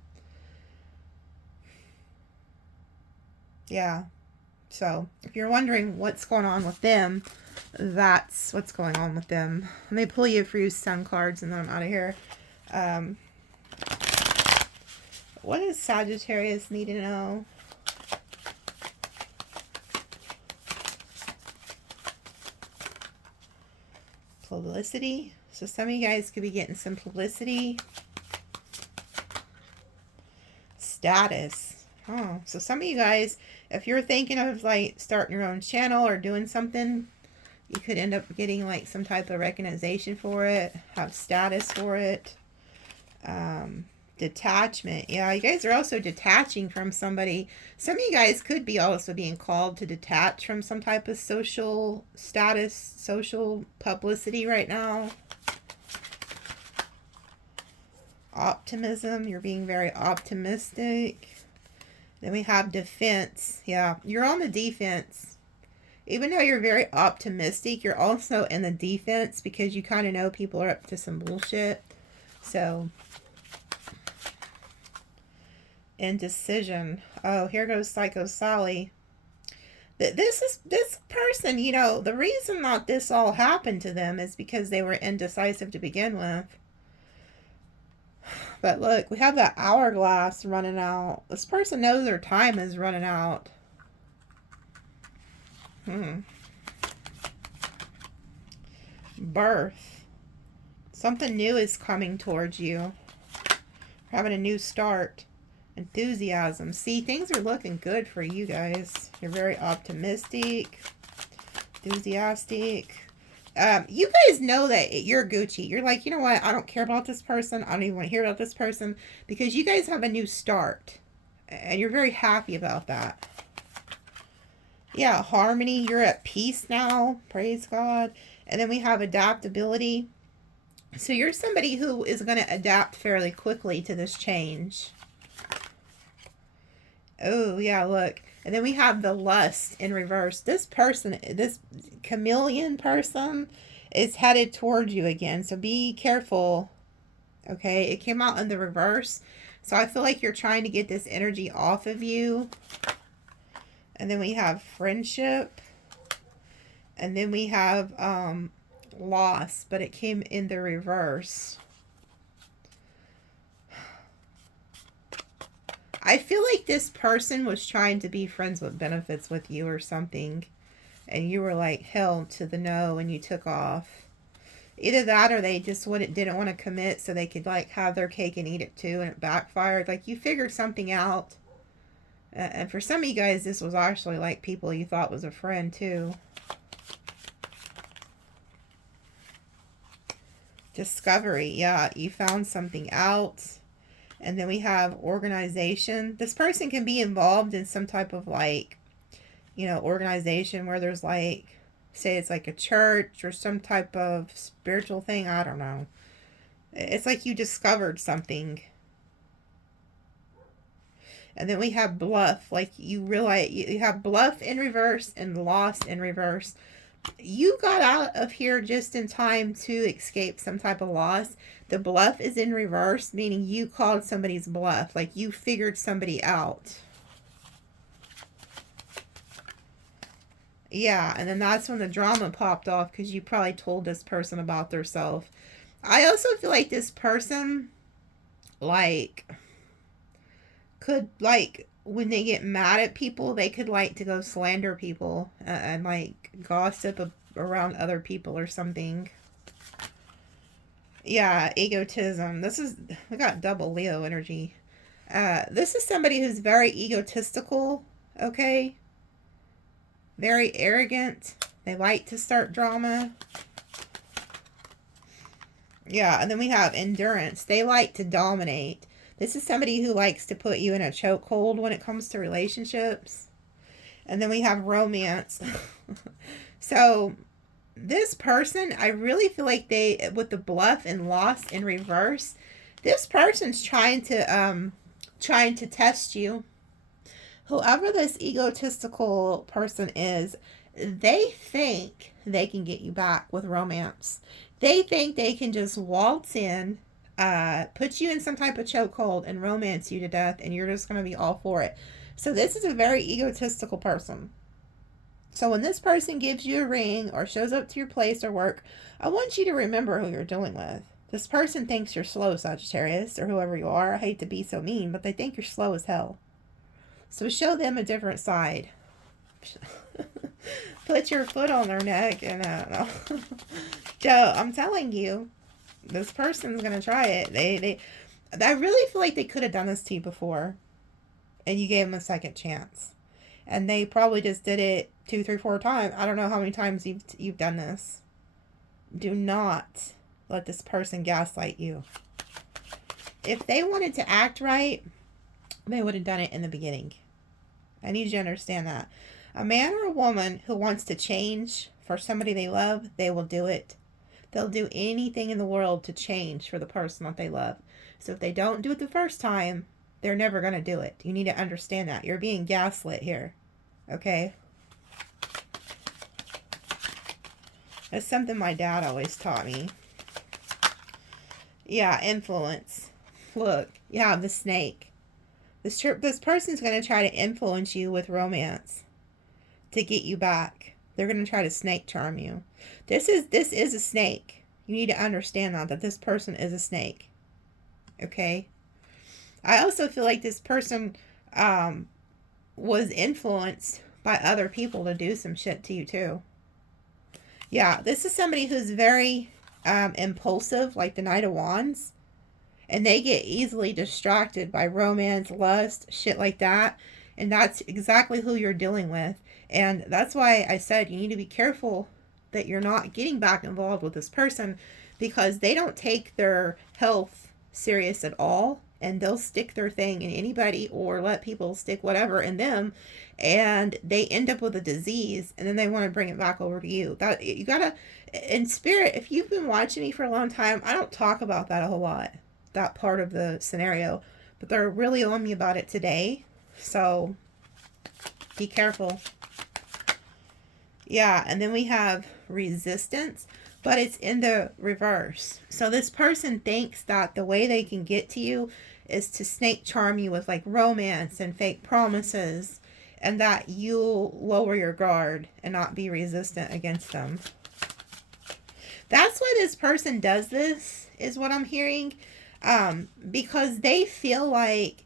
Yeah. So, if you're wondering what's going on with them, that's what's going on with them. Let me pull you a few sun cards and then I'm out of here. What does Sagittarius need to know? Publicity. So some of you guys could be getting some publicity. status. Oh, so some of you guys, if you're thinking of like starting your own channel or doing something, you could end up getting like some type of recognition for it, have status for it. Detachment. Yeah, you guys are also detaching from somebody. Some of you guys could be also being called to detach from some type of social status, social publicity right now. Optimism. You're being very optimistic. Then we have defense. Yeah, you're on the defense. Even though you're very optimistic, you're also in the defense because you kind of know people are up to some bullshit. So, indecision. Oh, here goes Psycho Sally. This person, you know, the reason that this all happened to them is because they were indecisive to begin with. But look, we have that hourglass running out. This person knows their time is running out. Birth. Something new is coming towards you. Having a new start. Enthusiasm. See, things are looking good for you guys. You're very optimistic, enthusiastic. You guys know that you're Gucci. You're like, you know what? I don't care about this person. I don't even want to hear about this person because you guys have a new start. And you're very happy about that. Yeah, harmony. You're at peace now. Praise God. And then we have adaptability. So you're somebody who is going to adapt fairly quickly to this change. Oh, yeah, look. And then we have the lust in reverse. This person, this chameleon person is headed towards you again. So be careful. Okay, it came out in the reverse. So I feel like you're trying to get this energy off of you. And then we have friendship. And then we have loss, but it came in the reverse. I feel like this person was trying to be friends with benefits with you or something. And you were like hell to the no and you took off. Either that or they just didn't want to commit so they could like have their cake and eat it too and it backfired. Like you figured something out. And for some of you guys, this was actually like people you thought was a friend too. Discovery. Yeah, you found something out. And then we have organization. This person can be involved in some type of like, you know, organization where there's like, say it's like a church or some type of spiritual thing. I don't know. It's like you discovered something. And then we have bluff. Like you realize you have bluff in reverse and lost in reverse. You got out of here just in time to escape some type of loss. The bluff is in reverse, meaning you called somebody's bluff. Like you figured somebody out. Yeah, and then that's when the drama popped off because you probably told this person about themselves. I also feel like this person, like, could, like, when they get mad at people, they could like to go slander people and like gossip around other people or something. Yeah, egotism. We got double Leo energy. This is somebody who's very egotistical, okay? Very arrogant. They like to start drama. Yeah, and then we have endurance. They like to dominate. This is somebody who likes to put you in a chokehold when it comes to relationships. And then we have romance. So this person, I really feel like they, with the bluff and loss in reverse, this person's trying to test you. Whoever this egotistical person is, they think they can get you back with romance. They think they can just waltz in, put you in some type of chokehold and romance you to death, and you're just going to be all for it. So this is a very egotistical person. So when this person gives you a ring or shows up to your place or work, I want you to remember who you're dealing with. This person thinks you're slow, Sagittarius, or whoever you are. I hate to be so mean, but they think you're slow as hell. So show them a different side. Put your foot on their neck and no. Joe, I'm telling you, this person's gonna try it. I really feel like they could have done this to you before. and you gave them a second chance. And they probably just did it 2, 3, 4 times. I don't know how many times you've done this. Do not let this person gaslight you. If they wanted to act right, they would have done it in the beginning. I need you to understand that. A man or a woman who wants to change for somebody they love, they will do it. They'll do anything in the world to change for the person that they love. So if they don't do it the first time, they're never going to do it. You need to understand that. You're being gaslit here. Okay? That's something my dad always taught me. Yeah, influence. Look, you have the snake. This person's going to try to influence you with romance to get you back. They're going to try to snake charm you. This is a snake. You need to understand that this person is a snake. Okay? I also feel like this person was influenced by other people to do some shit to you too. Yeah, this is somebody who's very impulsive, like the Knight of Wands. And they get easily distracted by romance, lust, shit like that. And that's exactly who you're dealing with. And that's why I said you need to be careful that you're not getting back involved with this person, because they don't take their health serious at all. And they'll stick their thing in anybody or let people stick whatever in them. And they end up with a disease. And then they want to bring it back over to you. That you got to, in spirit, if you've been watching me for a long time, I don't talk about that a whole lot. That part of the scenario. But they're really on me about it today. So be careful. Yeah, and then we have resistance, but it's in the reverse. So this person thinks that the way they can get to you is to snake charm you with like romance and fake promises, and that you'll lower your guard and not be resistant against them. That's why this person does this, is what I'm hearing. Because they feel like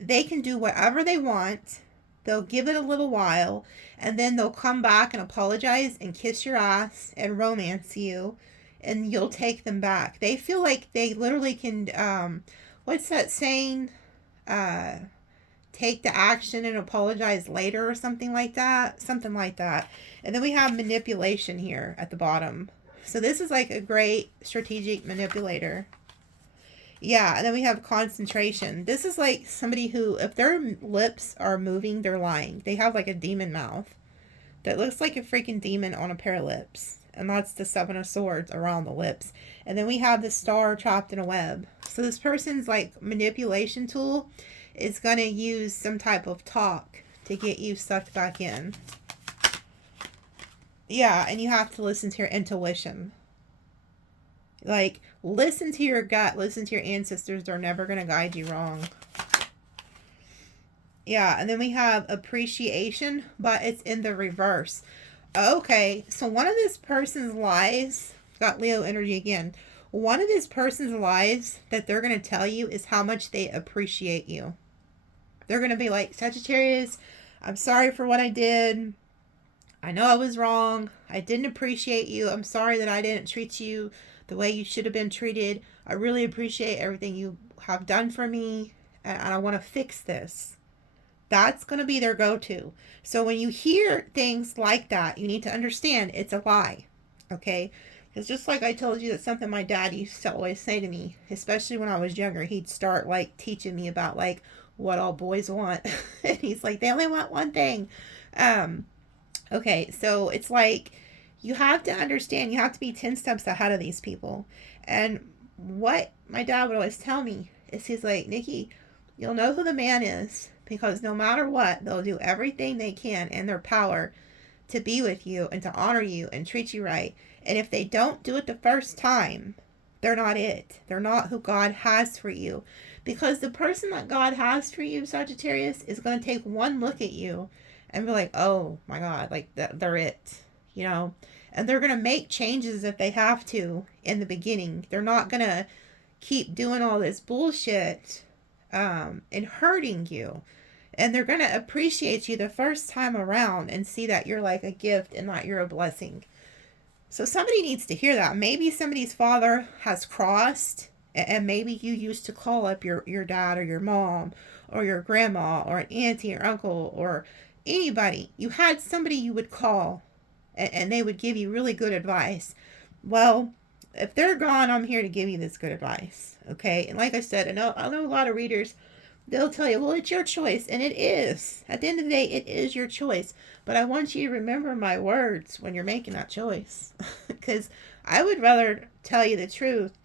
they can do whatever they want. They'll give it a little while, and then they'll come back and apologize and kiss your ass and romance you, and you'll take them back. They feel like they literally can, what's that saying? Take the action and apologize later or something like that. Something like that. And then we have manipulation here at the bottom. So this is like a great strategic manipulator. Yeah, and then we have concentration. This is like somebody who, if their lips are moving, they're lying. They have like a demon mouth that looks like a freaking demon on a pair of lips. And that's the 7 of Swords around the lips. And then we have the star trapped in a web. So this person's like manipulation tool is going to use some type of talk to get you sucked back in. Yeah, and you have to listen to your intuition. Like, listen to your gut. Listen to your ancestors. They're never going to guide you wrong. Yeah, and then we have appreciation, but it's in the reverse. Okay, so one of this person's lies, got Leo energy again. One of this person's lies that they're going to tell you is how much they appreciate you. They're going to be like, Sagittarius, I'm sorry for what I did. I know I was wrong. I didn't appreciate you. I'm sorry that I didn't treat you the way you should have been treated. I really appreciate everything you have done for me, and I want to fix this. That's going to be their go-to. So when you hear things like that, you need to understand it's a lie. Okay? Because just like I told you, that's something my dad used to always say to me, especially when I was younger. He'd start like teaching me about like what all boys want. And he's like, they only want one thing. Okay, so it's like, you have to understand, you have to be 10 steps ahead of these people. And what my dad would always tell me is, he's like, Nikki, you'll know who the man is, because no matter what, they'll do everything they can in their power to be with you and to honor you and treat you right. And if they don't do it the first time, they're not it. They're not who God has for you. Because the person that God has for you, Sagittarius, is going to take one look at you and be like, oh my God, like they're it, you know? And they're going to make changes if they have to in the beginning. They're not going to keep doing all this bullshit and hurting you. And they're going to appreciate you the first time around and see that you're like a gift and not you're a blessing. So somebody needs to hear that. Maybe somebody's father has crossed, and maybe you used to call up your dad or your mom, or your grandma or an auntie or uncle or anybody. You had somebody you would call and they would give you really good advice. Well, if they're gone, I'm here to give you this good advice. Okay. And like I said, I know a lot of readers, they'll tell you, well, it's your choice. And it is. At the end of the day, it is your choice. But I want you to remember my words when you're making that choice. Because I would rather tell you the truth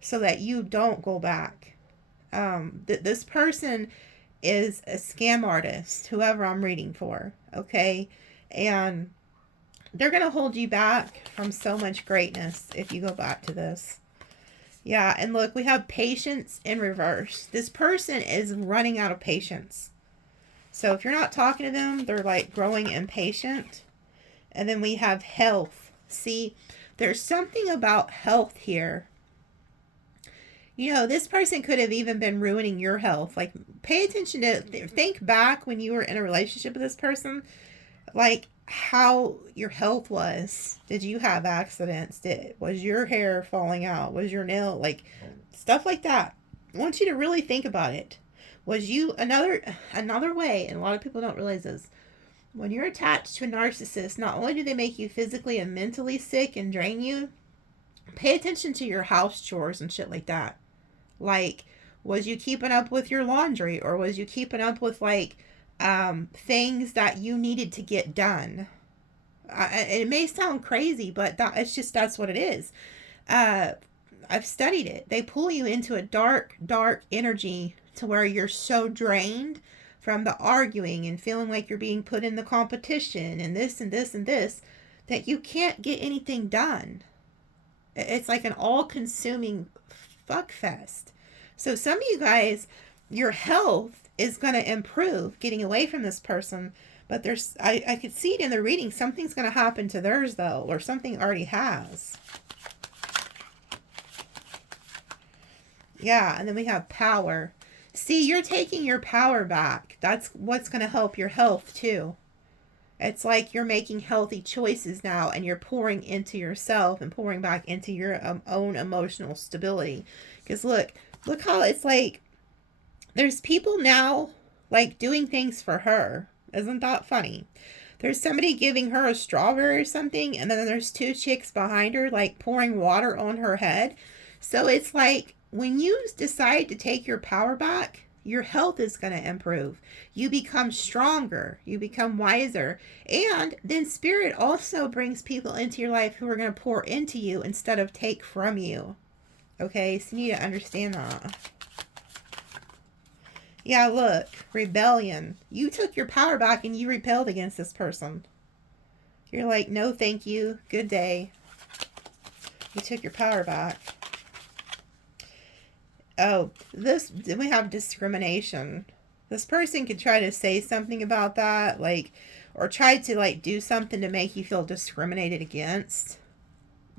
so that you don't go back. This person is a scam artist, whoever I'm reading for. Okay. And they're going to hold you back from so much greatness if you go back to this. Yeah, and look, we have patience in reverse. This person is running out of patience. So if you're not talking to them, they're like growing impatient. And then we have health. See, there's something about health here. You know, this person could have even been ruining your health. Like, pay attention to, think back when you were in a relationship with this person. Like, how your health was. Did you have accidents? Was your hair falling out? Was your nail, like, stuff like that. I want you to really think about it. Was you another way, and a lot of people don't realize this. When you're attached to a narcissist, not only do they make you physically and mentally sick and drain you, pay attention to your house chores and shit like that. Like, was you keeping up with your laundry, or was you keeping up with, like, things that you needed to get done? It may sound crazy, but that's what it is. I've studied it. They pull you into a dark energy to where you're so drained from the arguing and feeling like you're being put in the competition and this and this and this, that you can't get anything done. It's like an all-consuming fuck fest. So some of you guys, your health is going to improve getting away from this person, but I could see it in the reading. Something's going to happen to theirs, though, or something already has. Yeah, and then we have power. See, you're taking your power back. That's what's going to help your health, too. It's like you're making healthy choices now, and you're pouring into yourself and pouring back into your own emotional stability. Because look how it's like there's people now like doing things for her. Isn't that funny? There's somebody giving her a strawberry or something, and then there's two chicks behind her like pouring water on her head. So it's like when you decide to take your power back, your health is going to improve. You become stronger. You become wiser. And then Spirit also brings people into your life who are going to pour into you instead of take from you. Okay, so you need to understand that. Yeah, look, rebellion. You took your power back and you rebelled against this person. You're like, no, thank you. Good day. You took your power back. Oh, then we have discrimination. This person could try to say something about that, like, or try to, like, do something to make you feel discriminated against.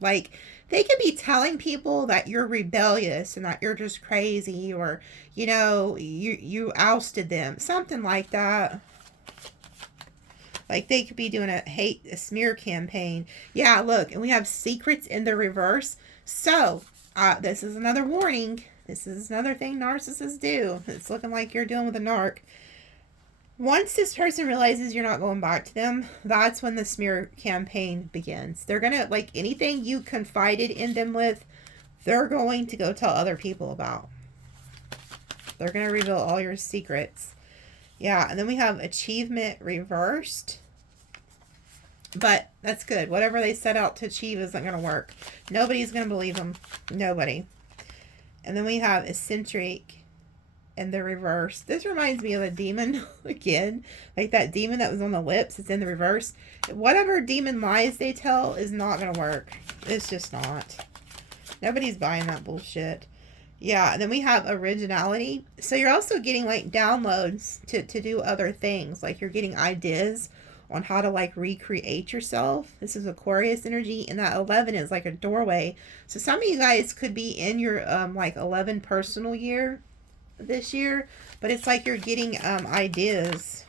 Like, they could be telling people that you're rebellious and that you're just crazy, or, you know, you ousted them. Something like that. Like, they could be doing a smear campaign. Yeah, look, and we have secrets in the reverse. So, this is another warning. This is another thing narcissists do. It's looking like you're dealing with a narc. Once this person realizes you're not going back to them, that's when the smear campaign begins. They're going to, like, anything you confided in them with, they're going to go tell other people about. They're going to reveal all your secrets. Yeah, and then we have achievement reversed. But that's good. Whatever they set out to achieve isn't going to work. Nobody's going to believe them. Nobody. And then we have eccentric in the reverse. This reminds me of a demon again. Like that demon that was on the lips. It's in the reverse. Whatever demon lies they tell is not going to work. It's just not. Nobody's buying that bullshit. Yeah, and then we have originality. So you're also getting like downloads to do other things. Like you're getting ideas on how to like recreate yourself. This is Aquarius energy, and that 11 is like a doorway. So some of you guys could be in your like 11 personal year this year, but it's like you're getting ideas.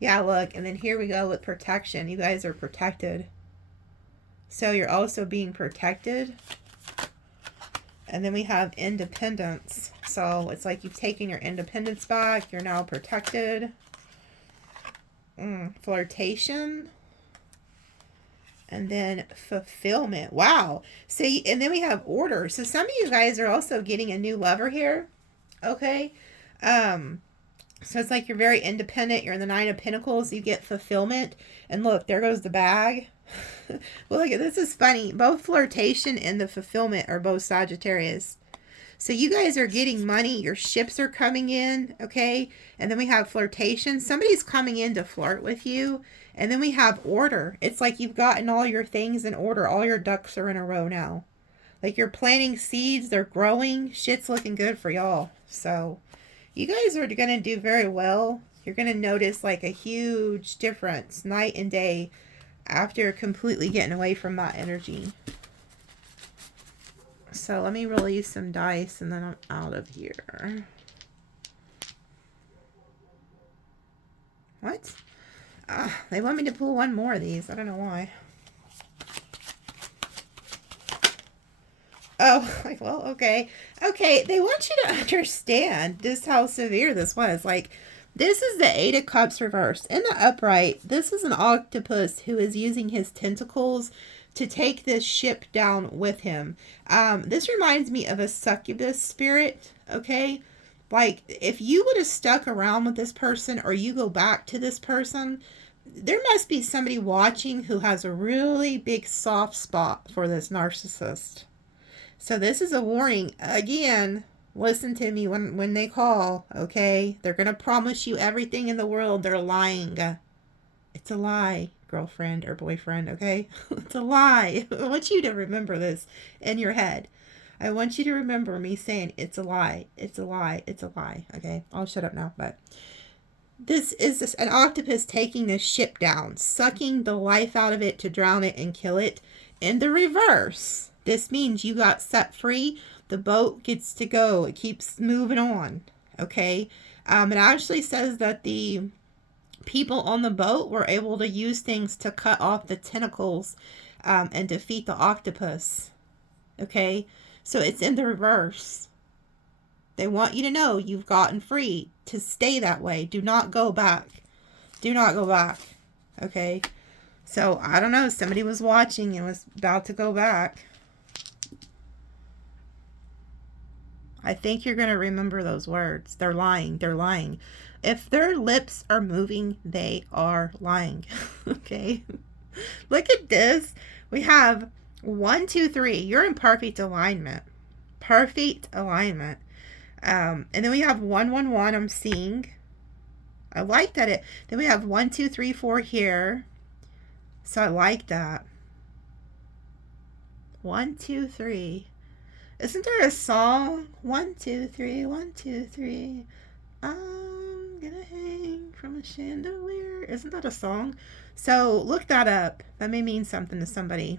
Yeah, look, and then here we go with protection. You guys are protected. So you're also being protected. And then we have independence. So it's like you've taken your independence back. You're now protected. Flirtation. And then fulfillment. Wow. See, and then we have order. So some of you guys are also getting a new lover here. Okay. So it's like you're very independent. You're in the Nine of Pentacles. You get fulfillment. And look, there goes the bag. Well, look, this is funny. Both flirtation and the fulfillment are both Sagittarius. So you guys are getting money. Your ships are coming in, okay? And then we have flirtation. Somebody's coming in to flirt with you. And then we have order. It's like you've gotten all your things in order. All your ducks are in a row now. Like you're planting seeds. They're growing. Shit's looking good for y'all. So you guys are going to do very well. You're going to notice like a huge difference night and day after completely getting away from that energy. So let me release some dice and then I'm out of here. What? They want me to pull one more of these. I don't know why. Oh, like, well, okay. Okay, they want you to understand just how severe this was. Like, this is the Eight of Cups reversed. In the upright, this is an octopus who is using his tentacles to take this ship down with him. This reminds me of a succubus spirit, okay? Like, if you would have stuck around with this person or you go back to this person, there must be somebody watching who has a really big soft spot for this narcissist. So this is a warning. Again, listen to me when they call, okay? They're going to promise you everything in the world. They're lying. It's a lie, girlfriend or boyfriend, okay? It's a lie. I want you to remember this in your head. I want you to remember me saying, it's a lie. It's a lie. It's a lie, okay? I'll shut up now, but this is an octopus taking this ship down, sucking the life out of it to drown it and kill it. In the reverse, this means you got set free. The boat gets to go. It keeps moving on, okay? It actually says that the people on the boat were able to use things to cut off the tentacles and defeat the octopus, okay? So it's in the reverse. They want you to know you've gotten free, to stay that way. Do not go back. Do not go back, okay? So, I don't know. Somebody was watching and was about to go back. I think you're going to remember those words. They're lying. They're lying. If their lips are moving, they are lying. Okay? Look at this. We have 1, 2, 3. You're in perfect alignment. Perfect alignment. And then we have 1, 1, 1. I'm seeing. I like that. Then we have 1, 2, 3, 4 here. So I like that. 1, 2, 3. Isn't there a song? 1, 2, 3, 1, 2, 3. I'm gonna hang from a chandelier. Isn't that a song? So look that up. That may mean something to somebody.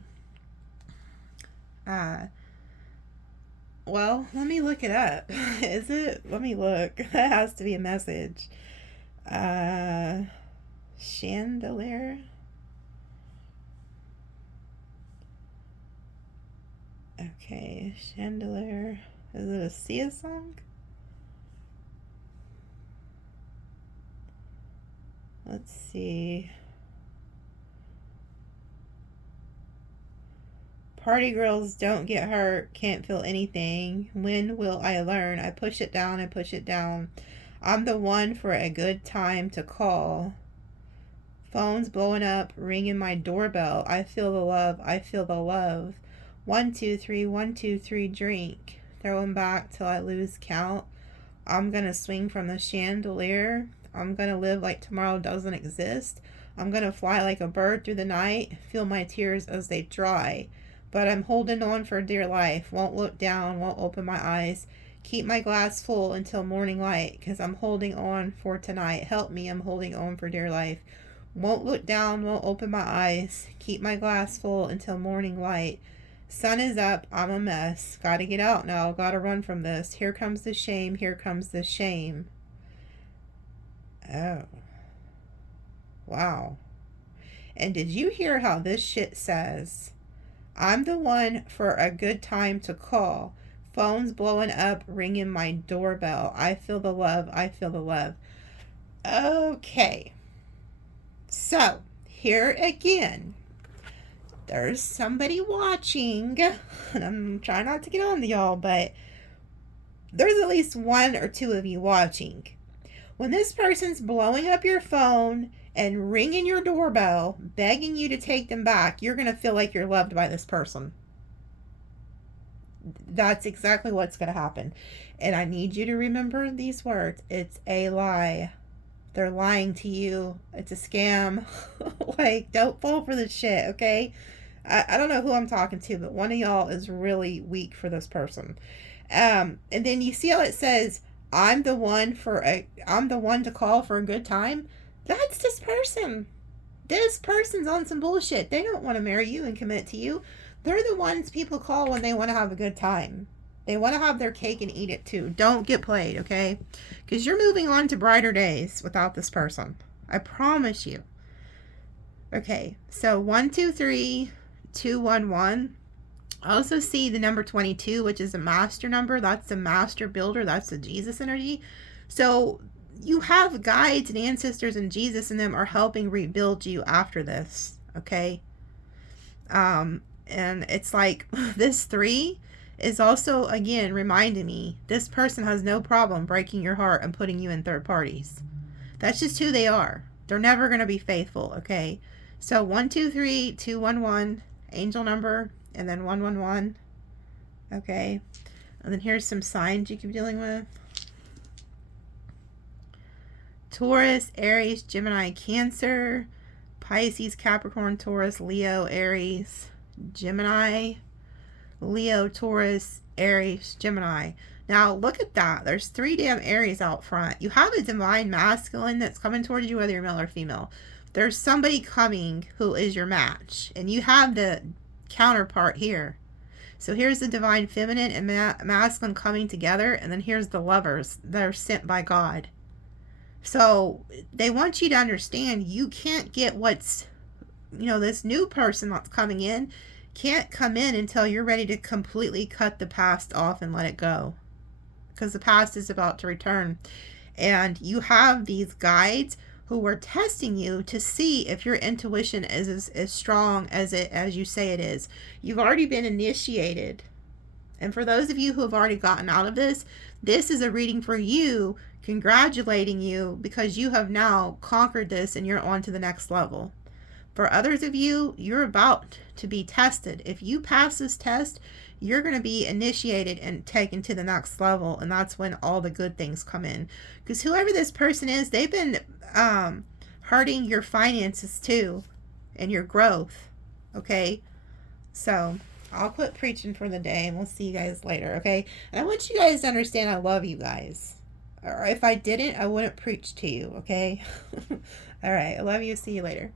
Well, let me look it up. Is it? Let me look. That has to be a message. Chandelier. Okay, chandelier. Is it a Sia song? Let's see. Party girls don't get hurt, can't feel anything. When will I learn? I push it down, I push it down. I'm the one for a good time to call. Phone's blowing up, ringing my doorbell. I feel the love, I feel the love. 1, 2, 3, 1, 2, 3, drink. Throwing back till I lose count. I'm gonna swing from the chandelier. I'm gonna live like tomorrow doesn't exist. I'm gonna fly like a bird through the night. Feel my tears as they dry. But I'm holding on for dear life. Won't look down, won't open my eyes. Keep my glass full until morning light, 'cause I'm holding on for tonight. Help me, I'm holding on for dear life. Won't look down, won't open my eyes. Keep my glass full until morning light. Sun is up, I'm a mess. Gotta get out now, gotta run from this. Here comes the shame, here comes the shame. Oh. Wow. And did you hear how this shit says? I'm the one for a good time to call. phone's blowing up, ringing my doorbell. I feel the love. I feel the love. Okay. So, here again. There's somebody watching. And I'm trying not to get on to y'all, but there's at least one or two of you watching. When this person's blowing up your phone and ringing your doorbell, begging you to take them back, you're going to feel like you're loved by this person. That's exactly what's going to happen. And I need you to remember these words. It's a lie. They're lying to you. It's a scam. Like, don't fall for this shit, okay? I don't know who I'm talking to, but one of y'all is really weak for this person. And then you see how it says, I'm the one to call for a good time. That's this person. This person's on some bullshit. They don't want to marry you and commit to you. They're the ones people call when they want to have a good time. They want to have their cake and eat it too. Don't get played, okay? Because you're moving on to brighter days without this person. I promise you. Okay, so 1, 2, 3, 2, 1, 1. I also see the number 22, which is a master number. That's the master builder. That's the Jesus energy. So you have guides and ancestors, and Jesus and them are helping rebuild you after this, okay? And it's like this 3 is also, again, reminding me this person has no problem breaking your heart and putting you in third parties. That's just who they are. They're never going to be faithful, okay? So 1, 2, 3, 2, 1, 1, angel number, and then 1, 1, 1. Okay. And then here's some signs you could be dealing with. Taurus, Aries, Gemini, Cancer, Pisces, Capricorn, Taurus, Leo, Aries, Gemini, Leo, Taurus, Aries, Gemini. Now, look at that. There's 3 damn Aries out front. You have a divine masculine that's coming towards you, whether you're male or female. There's somebody coming who is your match. And you have the counterpart here. So here's the divine feminine and masculine coming together. And then here's the lovers that are sent by God. So they want you to understand you can't get what's, this new person that's coming in can't come in until you're ready to completely cut the past off and let it go. Because the past is about to return. And you have these guides who are testing you to see if your intuition is as strong as you say it is. You've already been initiated. And for those of you who have already gotten out of this is a reading for you, congratulating you because you have now conquered this and you're on to the next level. For others of you, you're about to be tested. If you pass this test, you're going to be initiated and taken to the next level, and that's when all the good things come in. Because whoever this person is, they've been hurting your finances too and your growth, okay? So I'll quit preaching for the day, and we'll see you guys later, okay? And I want you guys to understand I love you guys. Or if I didn't, I wouldn't preach to you, okay? All right, I love you. See you later.